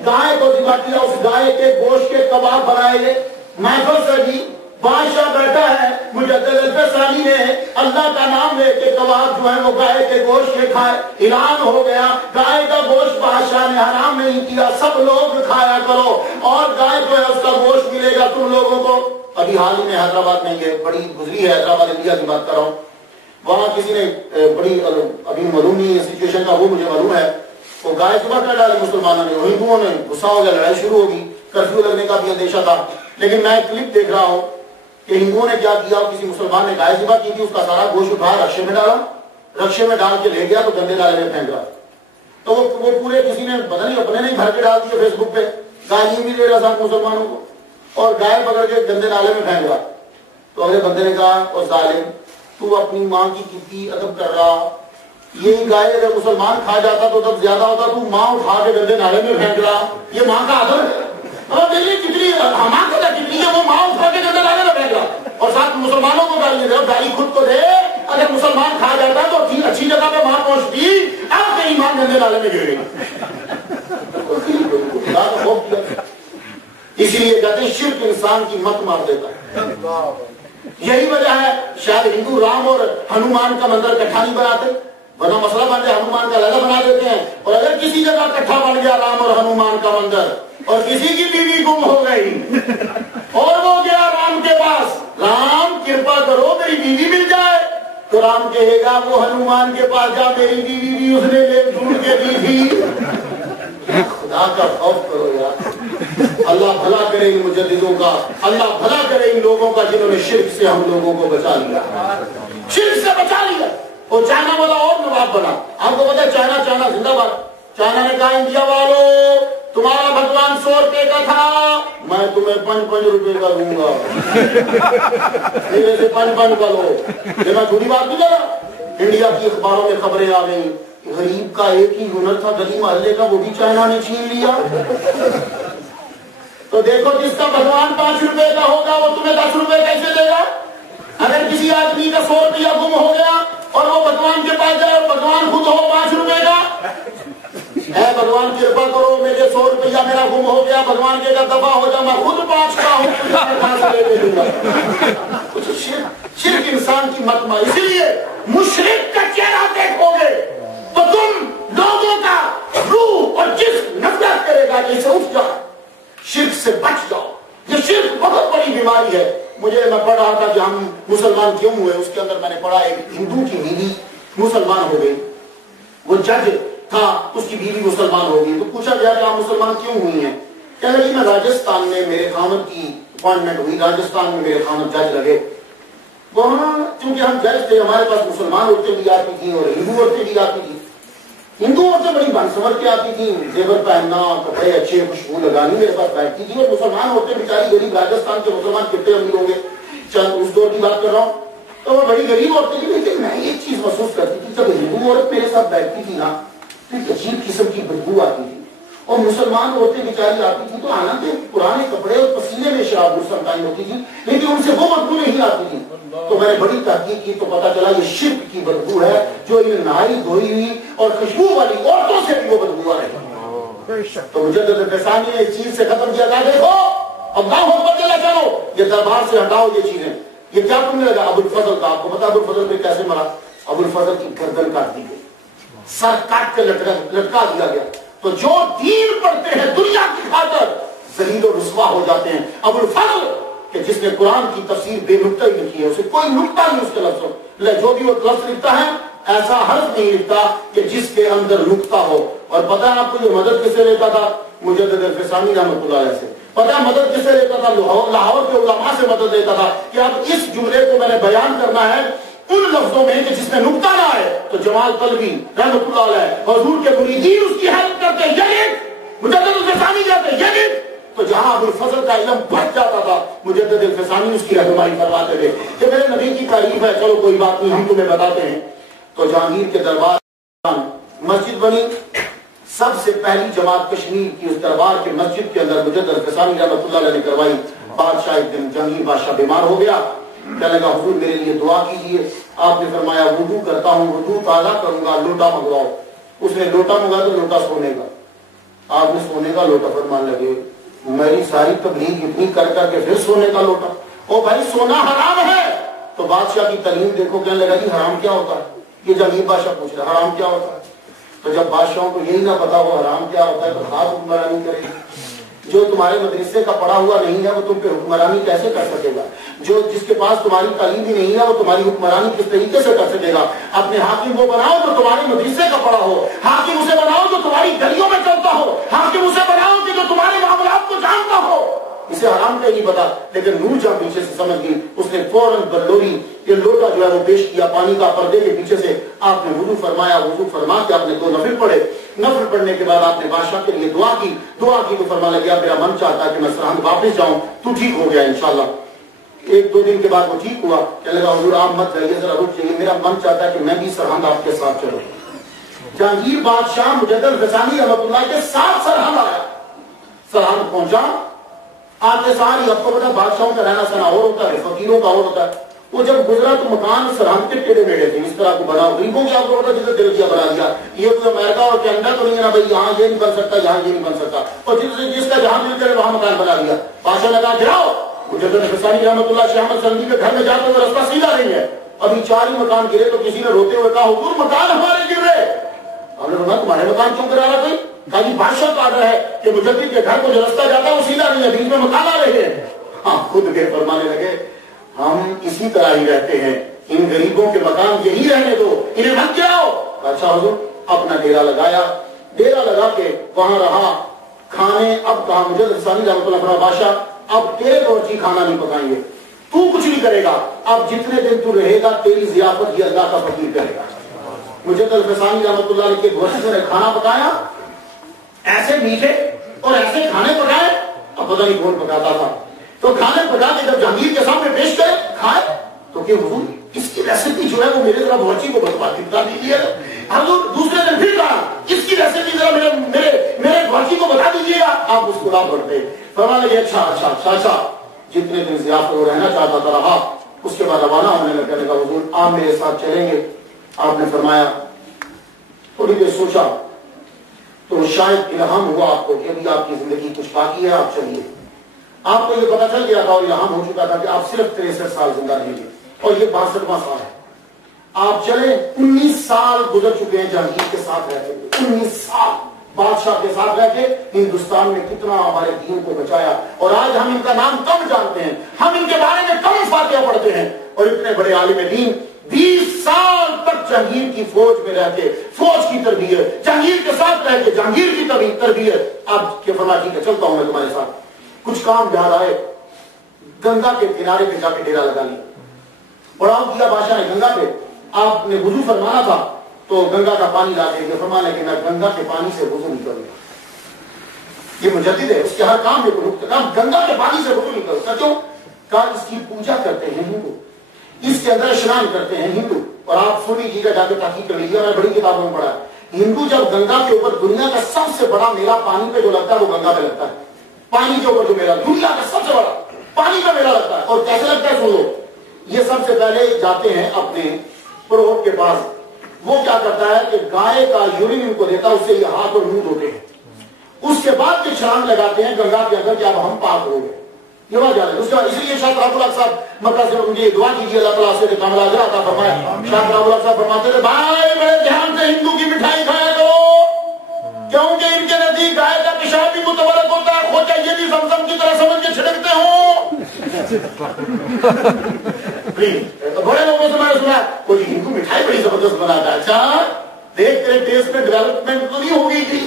گائے کو ذبح کیا. اس گائے کے گوشت کے کباب بنائے گئے. محفل سجی، بادشاہ بیٹھا ہے، مجدد الفسانی نے اللہ کا نام لے کے کباب جو ہے وہ گائے کے گوشت کے کھائے. اعلان ہو گیا گائے کا گوشت بادشاہ نے حرام نہیں کیا، سب لوگ کھایا کرو اور گائے جو ہے اس کا گوشت ملے گا تم لوگوں کو. ابھی حال ہی میں حیدرآباد میں یہ بڑی گزری ہے، حیدرآباد انڈیا کی بات کر رہا ہوں. وہاں کسی نے بڑی ابھی معلوم نہیں ہے سچویشن کا، وہ مجھے معلوم ہے، وہ گائے صبح کر ڈالی مسلمانوں نے. ہندوؤں نے غصہ ہو گیا، لڑائی شروع ہوگی، کرفیو لگنے کا بھی اندیشہ تھا. لیکن میں کلپ دیکھ رہا ہوں کہ ہندوؤں نے کیا کیا، کسی مسلمان نے گائے ذبح کی تھی، اس کا سارا گوشت اٹھا رکشے میں ڈالا، رکشے میں ڈال کے لے گیا تو گندے نالے میں پھینک رہا. تو وہ پورے کسی نے پتہ نہیں اپنے نہیں بھر کے ڈال دیا فیس بک پہ، گالیاں بھی دے رہا تھا مسلمانوں کو اور گائے پکڑ کے گندے نالے میں پھینک رہا. تو اگلے بندے نے کہا اور ظالم تو اپنی ماں کی کتنی ادب کر رہا، یہی گائے اگر مسلمان کھا جاتا تو ادب زیادہ ہوتا، تو ماں اٹھا کے گندے نالے میں پھینک رہا، یہ ماں کا ادب ہے. اور دیکھیے کتنی ہماں کا کتنی ہے، وہ ماں اٹھا کے گندے نالے میں پھینک رہا اور ساتھ مسلمانوں کو گالی دے رہا. گالی خود کو دے، اگر مسلمان کھا جاتا تو اچھی جگہ پہ ماں پہنچتی، اب کہیں ماں گندے نالے میں گر گئی. اسی لیے کہتے ہیں شرک انسان کی مت مار دیتا ہے. یہی وجہ ہے شاید ہندو رام اور ہنومان کا مندر کٹھا نہیں بناتے، ورنہ مسئلہ بن جائے ہنومان کا لگا بنا دیتے ہیں. اور اگر کسی جگہ کٹھا بن گیا رام اور ہنومان کا مندر اور کسی کی بیوی گم ہو گئی اور وہ گیا رام کے پاس قرآن کہے گا وہ ہنومان کے پاس جا، میری بیوی بھی اس نے لے ڈھونڈ کے دی تھی۔ خدا کا خوف کرو یار، اللہ بھلا کرے ان مجددوں کا، اللہ بھلا کرے ان لوگوں کا جنہوں نے شرک سے ہم لوگوں کو بچا لیا، شرک سے بچا لیا۔ اور چائنا والا اور نواب بنا، آپ کو پتا ہے چائنا زندہ باد، چائنا نے کہا انڈیا والوں تمہارا بھگوان 100 روپے کا تھا، میں تمہیں 5 روپے کا دوں گا، میرے سے 5 کا لو۔ یہ میں تھوڑی بات نہیں کر رہا، انڈیا کی اخباروں میں خبریں آ گئی، غریب کا ایک ہی ہنر تھا گلی محلے کا، وہ بھی چائنا نے چھین لیا۔ تو دیکھو جس کا بھگوان 5 روپے کا ہوگا وہ تمہیں 10 روپے کیسے دے گا؟ اگر کسی آدمی کا 100 روپیہ گم ہو گیا اور وہ بھگوان کے پاس جائے اور بھگوان خود ہو 5 روپے کا، اے بھگوان کرپا کرو میرے 100 روپیہ میرا گم ہو گیا، بھگوان کے کا دفع ہو جا، میں خود 5 کا ہوں۔ شرک انسان کی متما، اسی لیے مشرک کا چہرہ دیکھو گے تو تم لوگوں کا روح اور جسم نفرت کرے گا کہ اسے اٹھ جاؤ، شرک سے بچ جاؤ۔ یہ شرک بہت بڑی بیماری ہے۔ میں پڑھ رہا تھا کہ ہم مسلمان کیوں ہوئے، اس کے اندر میں نے پڑھا ایک ہندو کی بیوی مسلمان ہو گئی، وہ جج تھا، اس کی بیوی مسلمان ہو گئی، تو پوچھا گیا کہ آپ مسلمان کیوں ہوئی ہیں؟ کہنے لگی میں راجستھان میں میرے خامد کی اپوائنٹمنٹ ہوئی، راجستھان میں میرے خامد جج لگے، وہاں چونکہ ہم جج تھے ہمارے پاس مسلمان عورتیں بھی آتی تھیں اور ہندو عورتیں بھی آتی تھیں۔ ہندو عورتیں بڑی بن سنور کے آتی تھیں، زیور پہننا، کپڑے اچھے، خوشبو لگانی میرے پاس بیٹھتی تھی، اور مسلمان عورتیں بیچاری غریب، راجستھان کے مسلمان کتنے امیر ہوں گے، چند اس دور کی بات کر رہا ہوں، تو وہ بڑی غریب عورتیں تھی، لیکن میں ایک چیز محسوس کرتی تھی، جب ہندو عورت میرے ساتھ بیٹھتی تھی نا تو ایک عجیب قسم کی بدبو آتی تھی، اور مسلمان عورتیں بیچاری آتی تھی تو حالانکہ پرانے کپڑے اور پسینے میں شراب سمٹائی ہوتی تھی، لیکن ان سے وہ بدبو نہیں آتی تھی۔ تو میں نے بڑی تحقیق کی تو پتا چلا یہ شرک کی بدبو ہے، جو ان نہائی دھوئی ہوئی اور خوشبو والی عورتوں سے بھی وہ بدبو آ رہی ہے۔ تو مجدد فیصانی نے اس چیز سے ختم کیا، کہا دیکھو اللہ اکبر چلا چلو، یہ دربار سے ہٹاؤ یہ چیزیں، یہ کیا تم نے لگا؟ ابو الفضل کا، آپ کو پتا ابو الفضل پہ کیسے مرا؟ ابو الفضل کی گردن کاٹ دی گئی، سر کاٹ کے لٹکا دیا گیا۔ تو جو دین پڑھتے ہیں دنیا کی خاطر ذلیل و رسوا ہو جاتے ہیں۔ ابو الفضل کہ جس نے قرآن کی تفسیر بے نقطہ ہی لکھی ہے، اسے کوئی نقطہ نہیں اس کے لفظوں، جو بھی وہ لفظ لکھتا ہے ایسا حرف نہیں لکھتا کہ جس کے اندر نقطہ ہو۔ اور پتہ ہے آپ کو یہ مدد کس سے لیتا تھا؟ مجدد الفسانی رحمۃ اللہ علیہ سے۔ پتہ ہے مدد کس سے لیتا تھا؟ لاہور کے علماء سے مدد لیتا تھا کہ اب اس جملے کو میں نے بیان کرنا ہے ان لفظوں میں کہ جس میں نقطہ نہ آئے۔ تو جمال طلبی رحمۃ اللہ علیہ حضور کے مریدین اس کی ہیلپ کرتے، مجدد الفسانی کہتے یعنی، تو جہاں ابو الفضل کا علم بڑھ جاتا تھا مجدد الفسانی اس کی رہنمائی فرماتے تھے کہ میرے نبی کی تعریف ہے، چلو کوئی بات نہیں ہم تمہیں بتاتے ہیں۔ تو جہانگیر کے دربار مسجد بنی، سب سے پہلی جماعت کشمیر کی اس دربار کے مسجد کے اندر مجدد الفسانی رحمۃ اللہ علیہ نے کروائی۔ بادشاہ ایک دن جہانگیر بادشاہ بیمار ہو گیا، کہنے لگا حضور میرے لیے دعا کیجیے۔ آپ نے فرمایا وضو کرتا ہوں، وضو تازہ کروں گا، لوٹا منگواؤ۔ اس نے لوٹا منگایا تو لوٹا سونے کا، آپ نے سونے کا لوٹا، فرمان لگے میری ساری تبلیغ اتنی کر کر کے پھر سونے کا لوٹا، او بھائی سونا حرام ہے۔ تو بادشاہ کی تعلیم دیکھو، کہنے لگا جی حرام کیا ہوتا ہے؟ یہ جہانگیر بادشاہ پوچھ رہا حرام کیا ہوتا ہے؟ تو جب بادشاہوں کو یہی نہ پتا وہ حرام کیا ہوتا ہے تو خاص حکمرانی کرے گی۔ جو تمہارے مدرسے کا پڑھا ہوا نہیں ہے وہ تم پہ حکمرانی کیسے کر سکے گا؟ جو جس کے پاس تمہاری تعلیم ہی نہیں ہے وہ تمہاری حکمرانی کس طریقے سے کر سکے گا؟ اپنے حاکم وہ بناؤ جو تمہارے مدرسے کا پڑھا ہو، حاکم اسے بناؤ جو تمہاری گلیوں میں چلتا ہو، حاکم اسے بناؤ کہ جو تمہارے معاملات کو جانتا ہو۔ اسے حرام کا نہیں پتا، لیکن نور جہاں پیچھے سے سمجھ گئی، اس نے فوراً بلوری یہ لوٹا جو ہے وہ پیش کیا پانی کا، پردے کے پیچھے سے آپ نے وضو فرمایا، وضو فرما کے آپ نے 2 نفل پڑھے، نفل پڑھنے کے بعد آپ نے بادشاہ کے لیے دعا کی تو فرمانے لگا میرا من چاہتا ہے کہ میں سرہند واپس جاؤں، تو ٹھیک ہو گیا انشاءاللہ۔ 1-2 دن کے بعد وہ ٹھیک ہوا، کہنے لگا حضور آپ مت جائیے، ذرا رک جائیے، میرا من چاہتا ہے کہ میں بھی سرہند آپ کے ساتھ چلوں۔ جہانگیر بادشاہ مجدد الفسانی رحمۃ اللہ کے ساتھ سرہند آیا، سرہند پہنچا، آتے ساری آپ کو پتا بادشاہوں کا رہنا سہنا اور ہوتا ہے، فقیروں کا اور ہوتا ہے۔ وہ جب گزرا تو مکان سرہند کے ٹیڑے میڑے تھے، اس طرح کو بنا، غریبوں کی آپ کو پتا جسے دل کیا بنا دیا، یہ کوئی امریکہ اور کینیڈا تو نہیں ہے نا بھائی یہاں یہ نہیں بن سکتا، یہاں یہ نہیں بن سکتا، اور جس کا جہاں دل کرے وہاں مکان بنا دیا۔ بادشاہ نے کہا گراؤ، مجدد الفسانی رحمۃ اللہ شیخ احمد سندھی کے گھر میں جاتے ہوئے راستہ سیدھا نہیں ہے، ابھی 4 ہی مکان گرے تو کسی نے روتے ہوئے کہا حضور مکان ہمارے گر رہے۔ ہم نے کہا تمہارے مکان کیوں گرا رہا کوئی؟ کہا جی بادشاہ کا آرڈر ہے کہ مجدد کے گھر کو جو راستہ جاتا ہے وہ سیدھا نہیں ہے، بیچ میں مکان آ رہے ہیں۔ ہاں خود کے فرمانے لگے ہم اسی طرح ہی رہتے ہیں، ان غریبوں کے مکان یہی رہنے دو، انہیں مت گراؤ۔ اچھا حضور، اپنا ڈیرا لگایا، ڈیرا لگا کے وہاں رہا۔ کھانے اب کہا مجدد ثانی رحمۃ اللہ فرمایا بادشاہ اب تیرے باورچی کھانا نہیں پکائیں گے، تو کچھ نہیں کرے گا، اب جتنے دن تو رہے گا تیری ضیافت یہ اللہ کا فقیر کرے گا۔ مجدد ثانی رحمۃ اللہ علیہ کے باورچی نے کھانا پکایا، ایسے میٹھے اور ایسے کھانے پکائے، اب پتہ نہیں کون پکاتا تھا، تو کھانے پکا کے جب جہانگیر کے سامنے پیش کرے کھائے تو کہ حضور اس کی ریسیپی جو ہے وہ میرے ذرا باورچی کو بتا دیجیے۔ حضور دوسرے دن پھر کہا اس کی ریسیپی ذرا میرے باورچی کو بتا دیجیے گا، آپ اس کو نہ پڑھتے۔ فرمانے لگے اچھا جتنے دن ضیافت وہ رہنا چاہتا تھا رہا۔ اس کے بعد روانہ ہونے لگا، کہنے کا حضور آپ میرے ساتھ چلیں گے؟ آپ نے فرمایا تھوڑی دیر سوچا تو شاید الہام ہوا آپ کو کہ ابھی آپ کی زندگی کچھ باقی ہے، آپ چلیے۔ آپ کو یہ پتا چل گیا تھا اور الہام ہو چکا تھا کہ آپ صرف 63 سال زندہ رہیں گے اور یہ 62واں سال ہے۔ آپ چلے، 19 سال گزر چکے ہیں جہانگیر کے ساتھ رہتے ہوئے، 19 سال بادشاہ کے ساتھ رہ کے ہندوستان میں کتنا ہمارے دین کو بچایا، اور آج ہم ان کا نام کم جانتے ہیں، ہم ان کے بارے میں کم فاتحہ پڑھتے ہیں، اور اتنے بڑے عالم دین 20 سال تک جہانگیر کی فوج میں رہ کے فوج کی تربیت، جہانگیر کے ساتھ رہ کے جہانگیر کی تربیت۔ آپ کے فرمایا ٹھیک ہے چلتا ہوں میں تمہارے ساتھ۔ کچھ کام یاد آئے، گنگا کے کنارے پہ جا کے ڈیرا لگا لیا، پڑاؤ کیا بادشاہ نے گنگا پہ۔ آپ نے وضو فرمانا تھا تو گنگا کا پانی لا کے فرمانا کہ میں گنگا کے پانی سے وضو نہیں کروں گا۔ یہ مجدد ہے، اس کے ہر کام میں گنگا کے پانی سے وضو نہیں کروں گا۔ کیوں؟ کہا اس کی پوجا کرتے ہیں ہندو، اس کے اندر اسنان کرتے ہیں ہندو، اور آپ سن لیجیے گا جا کے تحقیق کر لیجیے، میں بڑی کتابوں میں پڑھا ہندو جب گنگا کے اوپر دنیا کا سب سے بڑا میلہ پانی پہ جو لگتا ہے وہ گنگا پہ لگتا ہے۔ پانی کے اوپر جو میلہ دنیا کا سب سے بڑا پانی کا میلہ لگتا ہے، اور کیسے لگتا ہے سنو، یہ سب سے پہلے جاتے ہیں اپنے پروہت کے پاس، وہ کیا کرتا ہے کہ گائے کا یورین ان کو دیتا ہے، اس سے یہ ہاتھ اور منہ دھوتے ہیں، اس کے بعد یہ چھلانگ لگاتے ہیں گنگا کے اندر کہ اب ہم پاک ہو گئے۔ یہ بات یاد ہے۔ اس کے بعد اسی لیے شاہ رب الحق صاحب مکہ سے مجھے دعا کیجیے اللہ تعالیٰ سے کامل اجر عطا فرمائے۔ شاہ رب الحق صاحب فرماتے تھے بھائی بڑے دھیان سے ہندو کی مٹھائی کھایا کرو، کیونکہ ان کے نزدیک گائے کا پیشاب بھی متورک ہوتا ہے، کھوچا یہ بھی زمزم کی طرح سمجھ کے چھڑکتے ہوں۔ بڑے لوگوں سے میں نے سنا کوئی ہندو مٹھائی بڑی زبردست بناتا ہے، اچھا دیکھ تیرے ٹیسٹ میں ڈیولپمنٹ تو نہیں ہوگی تھی،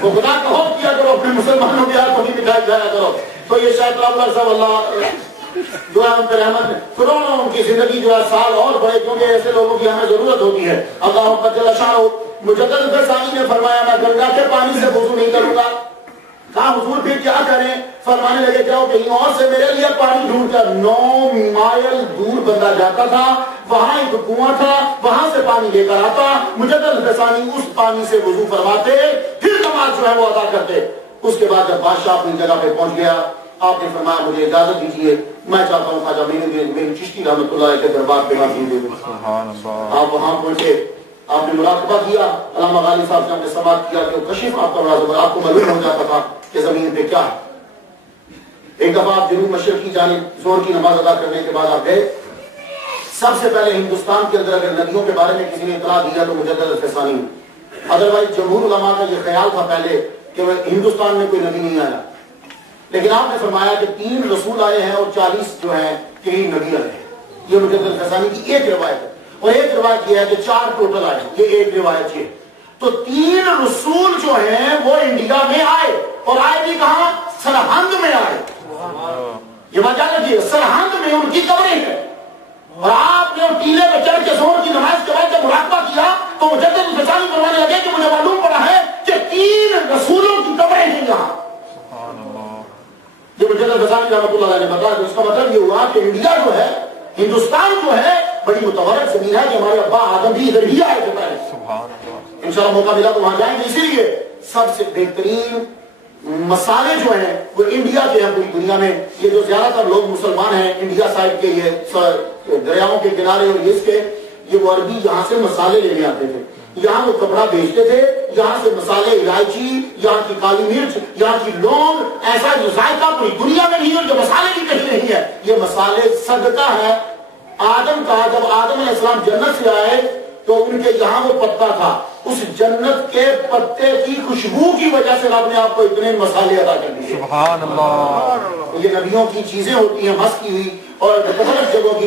تو خدا کا خوف کیا کرو، اپنے مسلمانوں کے ہاتھ کی مٹھائی کھایا کرو۔ تو یہ شاید اللہ صاحب اللہ جو ہے ان پر رحمت ہے، کروڑوں ان کی زندگی جو ہے سال اور بڑھے، کیونکہ ایسے لوگوں کی ہمیں ضرورت ہوتی ہے۔ اللہ جل شانہ مجدد ثانی نے فرمایا میں گنگا کے پانی سے وضو نہیں کروں گا۔ کہا حضور پھر کیا کریں؟ فرمانے لگے جاؤ کہیں اور سے میرے لیے پانی ڈھونڈ کر۔ 9 مائل دور بندہ جاتا تھا، وہاں ایک کنواں تھا، وہاں سے پانی لے کر آتا، مجدد ثانی اس پانی سے وضو فرماتے، پھر نماز جو ہے وہ ادا کرتے۔ اس کے بعد جب بادشاہ اپنی جگہ پہ پہنچ گیا، آپ نے فرمایا مجھے اجازت دیجیے، میں چاہتا ہوں خواجہ میری چشتی رحمۃ اللہ علیہ کے دربار پہ حاضری دے دوں۔ آپ وہاں پہنچے، آپ نے مراقبہ کیا، علامہ غالب صاحب سے ہم نے سماعت کیا کہ کشف آپ کا بڑا زبر، آپ کو معلوم ہو جاتا تھا کہ زمین پہ کیا ہے۔ ایک دفعہ آپ جنوب مشرق کی جانب زور کی نماز ادا کرنے کے بعد آپ گئے، سب سے پہلے ہندوستان کے اندر اگر نبیوں کے بارے میں کسی نے اطلاع دیا تو مجدد ثانی، ادروائز جمہور علماء کا یہ خیال تھا پہلے کہ ہندوستان میں کوئی نبی نہیں آیا، لیکن آپ نے فرمایا کہ 3 رسول آئے ہیں اور 40 جو ہیں 3 نبی آئے ہیں۔ یہ مجدد ثانی کی ایک روایت ہے، اور ایک روایت یہ ہے کہ 4 ٹوٹل آئے، یہ ایک روایت ہے۔ تو 3 رسول جو ہیں وہ انڈیا میں آئے، اور آئے بھی کہاں؟ سرہند میں آئے۔ یہ بات جان رکھیے، سرہند میں ان کی قبریں ہیں، اور آپ نے ٹیلے پہ چڑھ کے زور کی نماز کے بعد جب مراقبہ کیا تو مجدد ثانی فرمانے لگے کہ مجھے معلوم پڑا ہے کہ 3 رسولوں کی قبریں ہیں یہاں۔ یہ مجدد ثانی رحمۃ اللہ علیہ نے بتایا، تو اس کا مطلب یہ ہوا کہ انڈیا جو ہے، ہندوستان جو ہے، بڑی متبرک زمین ہے کہ ہمارے ابا آدم بھی ادھر ہی آئے تھے پہلے۔ انشاءاللہ موقع ملا تو وہاں جائیں گے۔ اسی لیے سب سے بہترین مسالے جو ہیں وہ انڈیا کے ہیں پوری دنیا میں۔ یہ جو زیادہ تر لوگ مسلمان ہیں انڈیا سائڈ کے، یہ دریاؤں کے کنارے اور اس کے، یہ وہ عربی یہاں سے مسالے لینے آتے تھے، یہاں وہ کپڑا بیچتے تھے، یہاں سے مسالے، الائچی، یہاں کی کالی مرچ، یہاں کی لونگ، ایسا جو ذائقہ پوری دنیا میں نہیں اور جو مسالے کی کہیں نہیں ہے، یہ مسالے صدقہ ہے آدم کا۔ جب آدم علیہ السلام جنت سے آئے تو ان کے یہاں وہ پتا تھا، اس جنت کے پتے کی خوشبو کی وجہ سے رب نے آپ کو اتنے مسالے ادا کر دیے۔ سبحان اللہ۔ یہ نبیوں کی چیزیں ہوتی ہیں مس کی ہوئی، اور مختلف جگہوں کی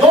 2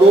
2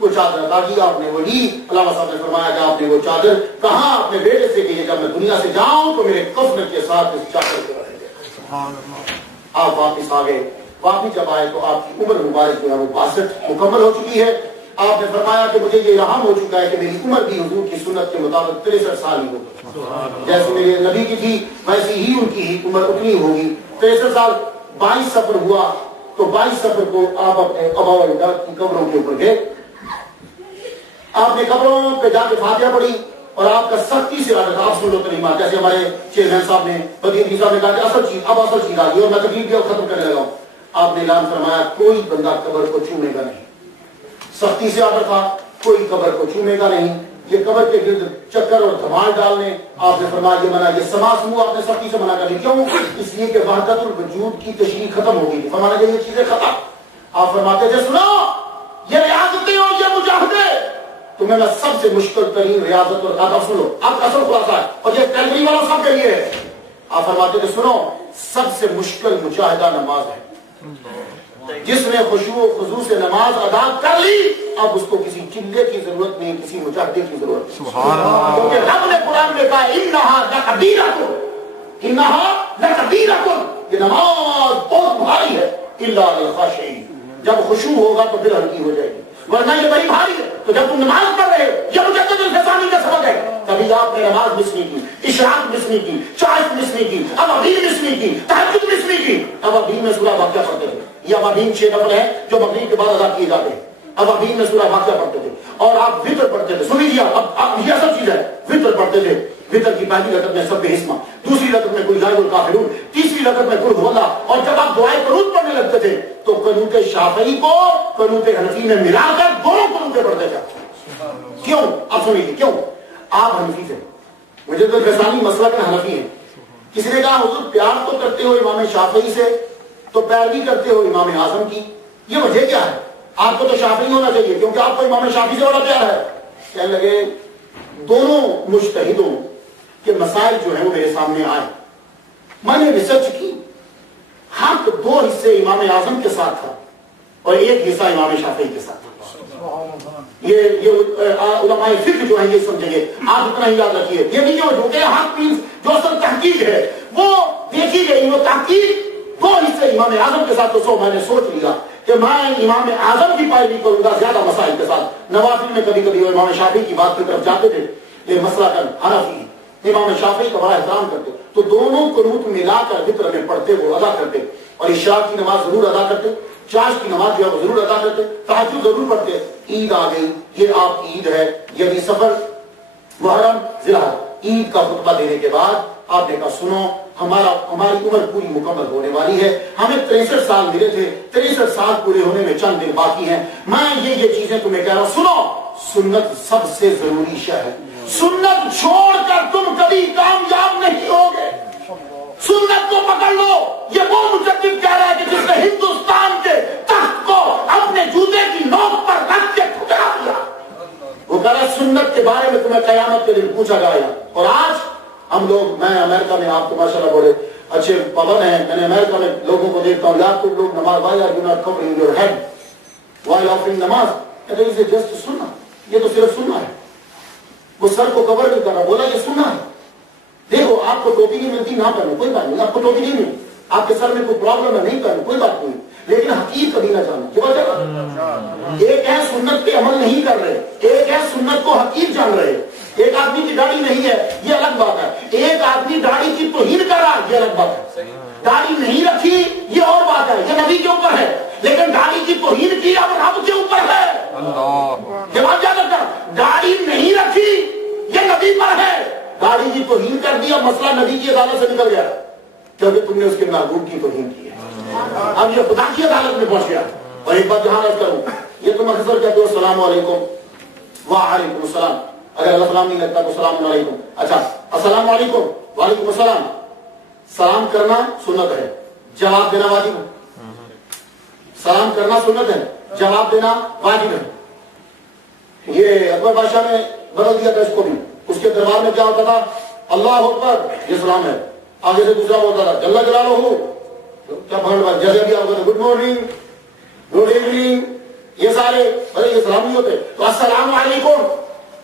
وہ چادر عطا کی آپ نے وہ لی. علامہ صاحب نے فرمایا کہ آپ نے وہ چادر کہاں اپنے بیٹے سے کہ جب میں دنیا سے جاؤں تو میرے کفن کے ساتھ اس چادر کو رکھ دے. آپ واپس آ گئے. واپس جب آئے تو آپ کی عمر مبارک جو ہے وہ 62 مکمل ہو چکی ہے. آپ نے فرمایا کہ مجھے یہ الہام ہو چکا ہے کہ میری عمر بھی حضور کی سنت کے مطابق 63 سال ہی ہوگی. جیسے میرے نبی کی تھی ویسی ہی ان کی عمر اتنی ہوگی. 63 سال. 22 سفر ہوا تو 22 سفر کو آپ اپنے آبا و اجداد کی قبروں کے اوپر گئے. آپ نے قبروں پہ جا کے فاتحہ پڑھی اور آپ کا سختی سے ارادہ تھا. آپ سن لو کلمات جیسے ہمارے چیئرمین صاحب نے بدین صاحب نے کہا کہ اصل چیز آ گئی اور میں تقریر بھی ختم کرنے لگا ہوں. آپ نے اعلان فرمایا کوئی بندہ قبر کو چھونے گا نہیں. سختی سے آرڈر تھا کوئی قبر کو چھونے گا نہیں. یہ قبر کے گرد چکر اور دھمال ڈالنے آپ نے فرمایا یہ منع. یہ سما سموع آپ نے سختی سے منع کر دی. کیوں؟ اس لیے کہ وحدت الوجود کی تشریح ختم ہو گئی. فرمانا کہ یہ چیزیں ختم. آپ فرماتے تھے سنو یہ ریاضتیں اور یہ مجاہدے تمہیں میں سب سے مشکل ترین ریاضت اور ادب سنو اب اصل خلاصہ ہے اور یہ کیلری والا سب کے لیے ہے. آپ فرماتے تھے سنو سب سے مشکل مجاہدہ نماز ہے. جس نے خشوع و خضوع سے نماز ادا کر لی اب اس کو کسی چلے کی ضرورت نہیں کسی مجاہدے کی ضرورت نہیں. سبحان اللہ. کیونکہ رب نے قرآن میں کہا انہا لکبیرۃ انہا لکبیرۃ یہ نماز بہت بھاری ہے الا للخاشعین. جب خشوع ہوگا تو پھر ہلکی ہو جائے گی ورنہ یہ بڑی بھاری ہے. تو جب تم نماز پڑھ رہے ہو یہ مجدد الفسانی کا سبق ہے. کبھی آپ نے نماز مس نہیں کی اشراق مس نہیں کی چاشت مس نہیں کی ابابین مس نہیں کی تہجد مس نہیں کی. ابابین میں سورہ واقعہ پڑھتے تھے. یہ ابابین 6 نفل ہیں جو مغرب کے بعد ادا کیے جاتے ہیں. ابابین میں سورہ واقعہ پڑھتے تھے اور آپ وطر پڑھتے تھے. سن لیجیے اب یہ سب چیز ہے. وطر پڑھتے تھے. وطر کی پہلی رکعت میں سبح اسما دوسری رکعت میں قل یا ایھا الکافرون تیسری رکعت میں قل ھو اللہ. اور جب آپ دعائے قنوت پڑھنے لگتے تھے تو قنوت شافعی کو قنوت حنفی میں ملا کر دونوں قنوتیں پڑھتے تھے. کیوں؟ آپ سنیے کیوں. آپ حنفی تھے مجدد الفسانی مسلک میں حنفی ہیں. کسی نے کہا حضور پیار تو کرتے ہو امام شافعی سے تو پیروی کرتے ہو امام اعظم کی یہ وجہ کیا ہے؟ آپ کو تو شافعی ہونا چاہیے کیونکہ آپ کو امام شافعی سے بڑا پیار ہے. کہنے لگے دونوں مجتہدوں کے مسائل جو ہیں وہ میرے سامنے آئے. میں نے ریسرچ کی. حق 2 حصے امام اعظم کے ساتھ تھا اور 1 حصہ امام شافعی کے ساتھ تھا. یہ علماء فقہ جو ہیں یہ سمجھیں گے. آپ اتنا ہی یاد رکھیے یہ نہیں جو کہ حق مینس جو اصل تحقیق ہے وہ دیکھی گئی. وہ تحقیق 2 حصے امام اعظم کے ساتھ. تو میں نے سوچ لیا کہ میں امام اعظم کی پیروی کروں گا زیادہ مسائل کے ساتھ. نوافل میں کبھی کبھی امام شافعی کی بات کی طرف جاتے تھے. یہ مسئلہ کر حنفی امام شافعی کا بڑا احترام کرتے تو دونوں قنوت ملا کر وطر میں پڑھتے وہ ادا کرتے اور عشاء کی نماز ضرور ادا کرتے. چاش کی نماز جو ہے وہ ضرور ادا کرتے. تہجد ضرور پڑھتے. عید آ گئی یہ آپ کی عید ہے یعنی سفر محرم ذی الحجہ عید کا خطبہ دینے کے بعد آپ نے کہا سنو ہماری عمر پوری مکمل ہونے والی ہے. ہمیں 63 سال ملے تھے. 63 سال پورے ہونے میں چند دن باقی ہیں. میں یہ چیزیں تمہیں کہہ رہا ہوں سنو. سنت سب سے ضروری شے ہے. سنت چھوڑ کر تم کبھی کامیاب نہیں ہوگے. سنت کو پکڑ لو. یہ وہ مجدد کہہ رہا ہے کہ جس نے ہندوستان کے تخت کو اپنے جوتے کی نوک پر رکھ کے ٹھکرا دیا. وہ کہہ رہا ہے سنت کے بارے میں تمہیں قیامت کے دن پوچھا جائے گا. اور آج ہم لوگ میں امریکہ میں آپ کو ماشاءاللہ بڑے اچھے پابند ہیں. میں نے امریکہ میں لوگوں کو دیکھتا ہوں لاکھ لوگ نماز why are you not covering your head while offering نماز. کہتے ہیں جسٹ سننا. یہ تو صرف سننا ہے. وہ سر کو کور نہیں کر رہا. بولا یہ سننا ہے. دیکھو آپ کو ٹوپی نہیں ملتی نہ پہنو کوئی بات نہیں. آپ کو ٹوپی نہیں ملتی آپ کے سر میں کوئی پرابلم ہے نہیں پہنو کوئی بات نہیں. لیکن حقیق کبھی نہ جاننا. کیا وجہ؟ ایک ہے سنت پہ عمل نہیں کر رہے. ایک ہے سنت کو حقیق جان رہے. ایک آدمی کی داڑھی نہیں ہے یہ الگ بات ہے. ایک آدمی داڑھی کی توہین کر رہا ہے یہ الگ بات ہے. داڑھی نہیں رکھی یہ اور بات ہے. یہ نبی کے اوپر ہے. لیکن داڑھی کی توہین کی اب رب کے اوپر ہے. جواب یاد رکھنا. داڑھی نہیں رکھی یہ نبی پر ہے. داڑھی کی توہین کر دیا مسئلہ نبی کی عدالت سے نکل گیا کیونکہ تم نے اس کے محبوب کی توہین کی ہے. اب یہ خدا کی عدالت میں پہنچ گیا. اور ایک بات جہاں عرض کروں یہ تم اکثر کہتے ہو السلام علیکم وعلیکم السلام. اگر اللہ سلام نہیں لگتا تو السلام علیکم. اچھا السلام علیکم وعلیکم السلام. سلام کرنا سنت ہے جواب دینا واجب ہے. سلام کرنا سنت ہے جواب دینا واجب ہے. یہ اکبر بادشاہ نے بدل دیا تھا اس کو بھی. اس کے دربار میں کیا ہوتا تھا اللہ اکبر یہ سلام ہے. آگے سے دوسرا ہوتا تھا جل جلالہ کیا پکڑ بات جیسے بھی آپ کو گڈ مارننگ گڈ ایوننگ یہ سارے بھلے یہ سلامی ہوتے تو السلام علیکم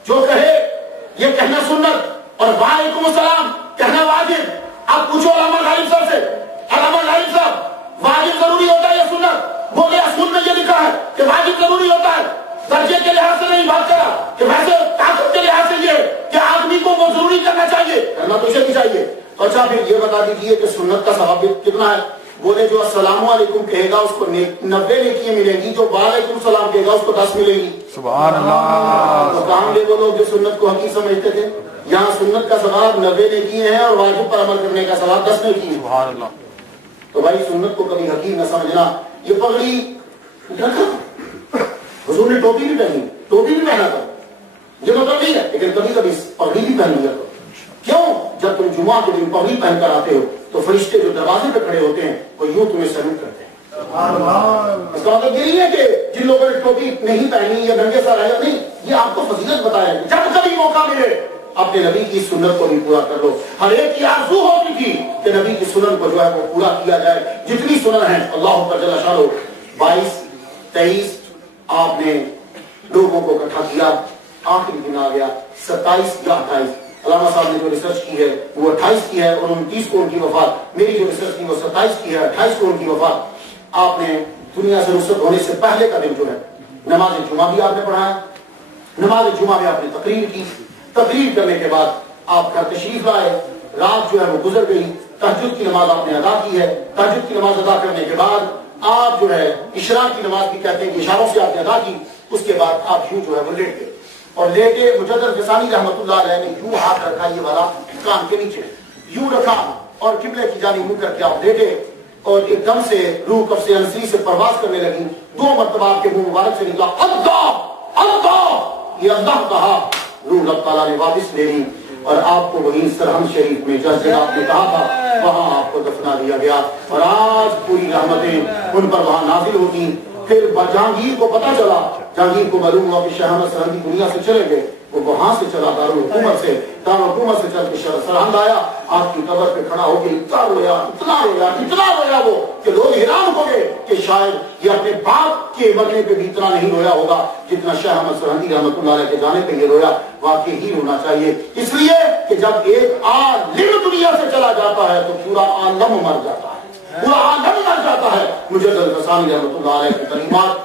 جو کہے یہ کہنا سنت اور وعلیکم السلام کہنا واجب. اب پوچھو علامہ غالب صاحب سے, علامہ غالب صاحب واجب ضروری ہوتا ہے یا سنت؟ بولے اصول میں یہ لکھا ہے کہ واجب ضروری ہوتا ہے, درجے کے لحاظ سے نہیں بات کرا کہ ویسے طاقت کے لحاظ سے یہ کہ آدمی کو وہ ضروری کرنا چاہیے, کرنا تو اسے بھی چاہیے. اچھا پھر یہ بتا دیجیے کہ سنت کا ثواب کتنا ہے؟ بولے جو السلام علیکم کہے گا اس کو 90 نیکیاں ملیں گی, جو وعلیکم السلام کہے گا اس کو 10 ملیں گی. سبحان اللہ. تو کام لے وہ لوگ جو سنت کو حقیقت سمجھتے تھے, یہاں سنت کا ثواب 90 نیکیاں ہیں اور واجب پر عمل کرنے کا ثواب 10 نیکیاں. سبحان اللہ. تو بھائی سنت کو کبھی حقیق نہ سمجھنا. یہ پگڑی رکھا, حضور نے ٹوپی بھی پہنی, ٹوپی بھی پہنا تھا, یہ مطلب نہیں ہے, لیکن کبھی کبھی پگڑی بھی پہن لیا. کیوں؟ جب تم جمعہ کے دن پگڑی پہن کر آتے ہو تو فرشتے جو دروازے پہ کھڑے ہوتے ہیں وہ یوں تمہیں سلوٹ کرتے ہیں. اس کا مطلب یہ نہیں ہے کہ جن لوگوں نے ٹوپی نہیں پہنی یا ننگے سر آیا, نہیں, یہ آپ کو فضیلت بتایا ہے. جب کبھی موقع ملے اپنے نبی کی سنت کو بھی پورا کر لو. ہر ایک کی آرزو ہوتی تھی کہ نبی کی سنن کو جو ہے وہ پورا کیا جائے. جتنی سنن ہیں اللہ جل شانہ 22 23 آپ نے لوگوں کو اکٹھا کیا, آخری دن آ گیا 27 یا 28. علامہ صاحب نے جو ریسرچ کی ہے وہ 28 کی ہے اور 29 کو ان کی وفات. میری جو ریسرچ کی وہ 27 کی ہے, 28 کو ان کی وفات. آپ نے دنیا سے رخصت ہونے سے پہلے کا دن جو ہے نماز جمعہ بھی آپ نے پڑھایا. نماز جمعہ میں آپ نے تقریر کی. تقریر کرنے کے بعد آپ گھر تشریف لائے. رات جو ہے وہ گزر گئی. تہجد کی نماز آپ نے ادا کی ہے. تہجد کی نماز ادا کرنے کے بعد آپ جو ہے اشراق کی نماز بھی کہتے ہیں کہ اشاروں سے آپ نے ادا کی. اس کے بعد آپ یوں جو ہے وہ لیٹ گئے اور لیٹے. مجدد غسانی رحمۃ اللہ علیہ نے یوں ہاتھ رکھا, یہ والا کان کے نیچے یوں رکھا اور قبلے کی جانب منہ کر کے آپ لیٹے اور ایک دم سے روح کف سے انسری سے پرواز کرنے لگی. 2 مرتبہ آپ کے منہ مبارک سے نکلا اللہ اللہ, یہ اللہ کہا. روح اللہ تعالیٰ نے واپس لے لی اور آپ کو وہیں سرہم شریف میں جس جگہ آپ نے کہا تھا وہاں آپ کو دفنا دیا گیا. اور آج پوری رحمتیں ان پر وہاں نازل ہوتی. پھر جہانگیر کو پتا چلا, جہانگیر کو معلوم ہوا کہ شاہ احمد سرہندی دنیا سے چلے گئے. وہ وہاں سے چلا دارالحکومت سے چل کے سرہند آیا. آپ کی قبر پہ کھڑا ہو کے اتنا رویا وہ کہ لوگ حیران ہو گئے کہ شاید یہ اپنے باپ کے مرنے پہ بھی اتنا نہیں رویا ہوگا جتنا شاہ احمد سرہندی رحمۃ اللہ علیہ کے جانے پہ یہ رویا. واقعی ہی رونا چاہیے, اس لیے کہ جب ایک عالم دنیا سے چلا جاتا ہے تو پورا عالم مر جاتا ہے, پورا عالم مر جاتا ہے. مجدد غسانی رحمۃ اللہ علیہ کی تعلیمات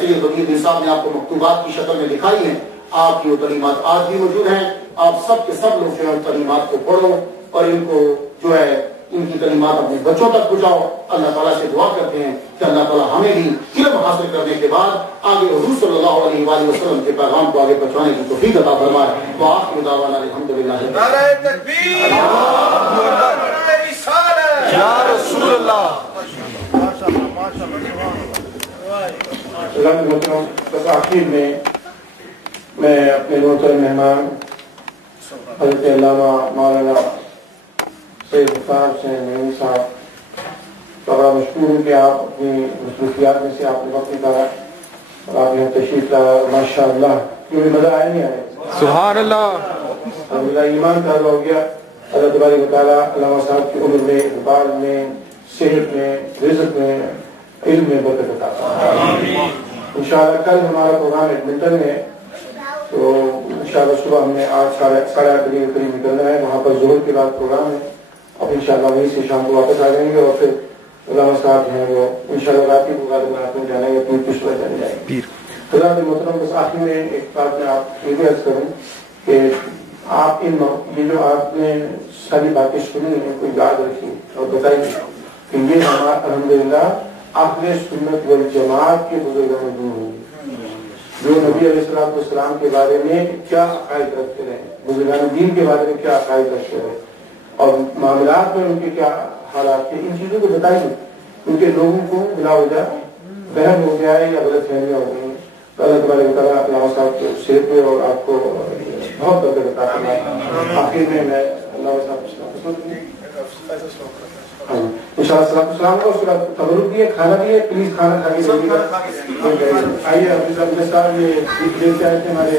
سید وکیل صاحب نے آپ کو مکتوبات کی شکل میں دکھائی ہیں. آپ کی وہ تعلیمات آج بھی موجود ہیں. آپ سب کے سب لوگ جو ہے تعلیمات کو پڑھو اور ان کو جو ہے ان کی تعلیمات اپنے بچوں تک پہنچاؤ. اللہ تعالیٰ سے دعا کرتے ہیں کہ اللہ تعالیٰ ہمیں بھی علم حاصل کرنے کے بعد آگے حضور صلی اللہ علیہ وآلہ وسلم کے پیغام کو آگے پہنچانے کی توفیق عطا فرمائے. وآخر دعوانا الحمدللہ. نعرہ تکبیر, نعرہ رسالت, یا رسول اللہ. بس آخر میں اپنے محترم مہمان حضرت علامہ مولانا سید غفار حسین نعیمی صاحب کا بڑا مشکور ہوں کہ آپ اپنی مصروفیات میں سے آپ نے وقت نکالا اور آپ یہاں تشریف لایا. ماشاء اللہ کیونکہ مزہ آیا نہیں آیا. سبحان اللہ. الحمدللہ ایمان تازہ ہو گیا. اللہ تبارک و تعالیٰ علامہ صاحب کی عمر میں, اقبال میں, صحت میں, رزق میں, علم میں برکت عطا فرمائے. انشاءاللہ کل ہمارا پروگرام ایڈمنٹن میں ہے تو انشاءاللہ صبح ہم نے 8:30 کے قریب نکلنا ہے. وہاں پر ظہر کے بعد پروگرام ہے. اب انشاءاللہ وہیں سے شام کو واپس آ جائیں گے اور پھر علامہ صاحب ہیں وہ انشاءاللہ رات کی مقابلات میں جانے گے, پیر پشتہ جانے جائیں گے. حضرات محترم, بس آخر میں ایک بات میں آپ یہ بھی عرض کروں کہ آپ یہ جو آپ نے ساری باتیں سنی ہیں کو یاد رکھیں اور بتائیں کہ یہ ہمارا الحمدللہ اہل سنت والجماعت کے بزرگوں دور ہوئی جو نبی علیہ السلام کے بارے میں کیا عقائد رکھتے رہے, بزرگان دین کے بارے میں کیا عقائد رکھتے رہے اور معاملات میں ان کے کیا حالات تھے. ان چیزوں کو بتائیں ان کے لوگوں کو بلا وجہ بہم ہو گیا ہے یا غلط فہمیاں ہو گئی ہیں. تو اللہ تبارک و تعالیٰ علامہ صاحب کو صحت میں اور آپ کو بہت برکت عطا فرمائے. آخر میں علامہ صاحب انشاءاللہ السلام کو تبرک بھی ہے, کھانا بھی ہے, پلیز کھانا کھا کے جائیے گا. آئیے حافظ صاحب یہ دیکھ کے آئے تھے ہمارے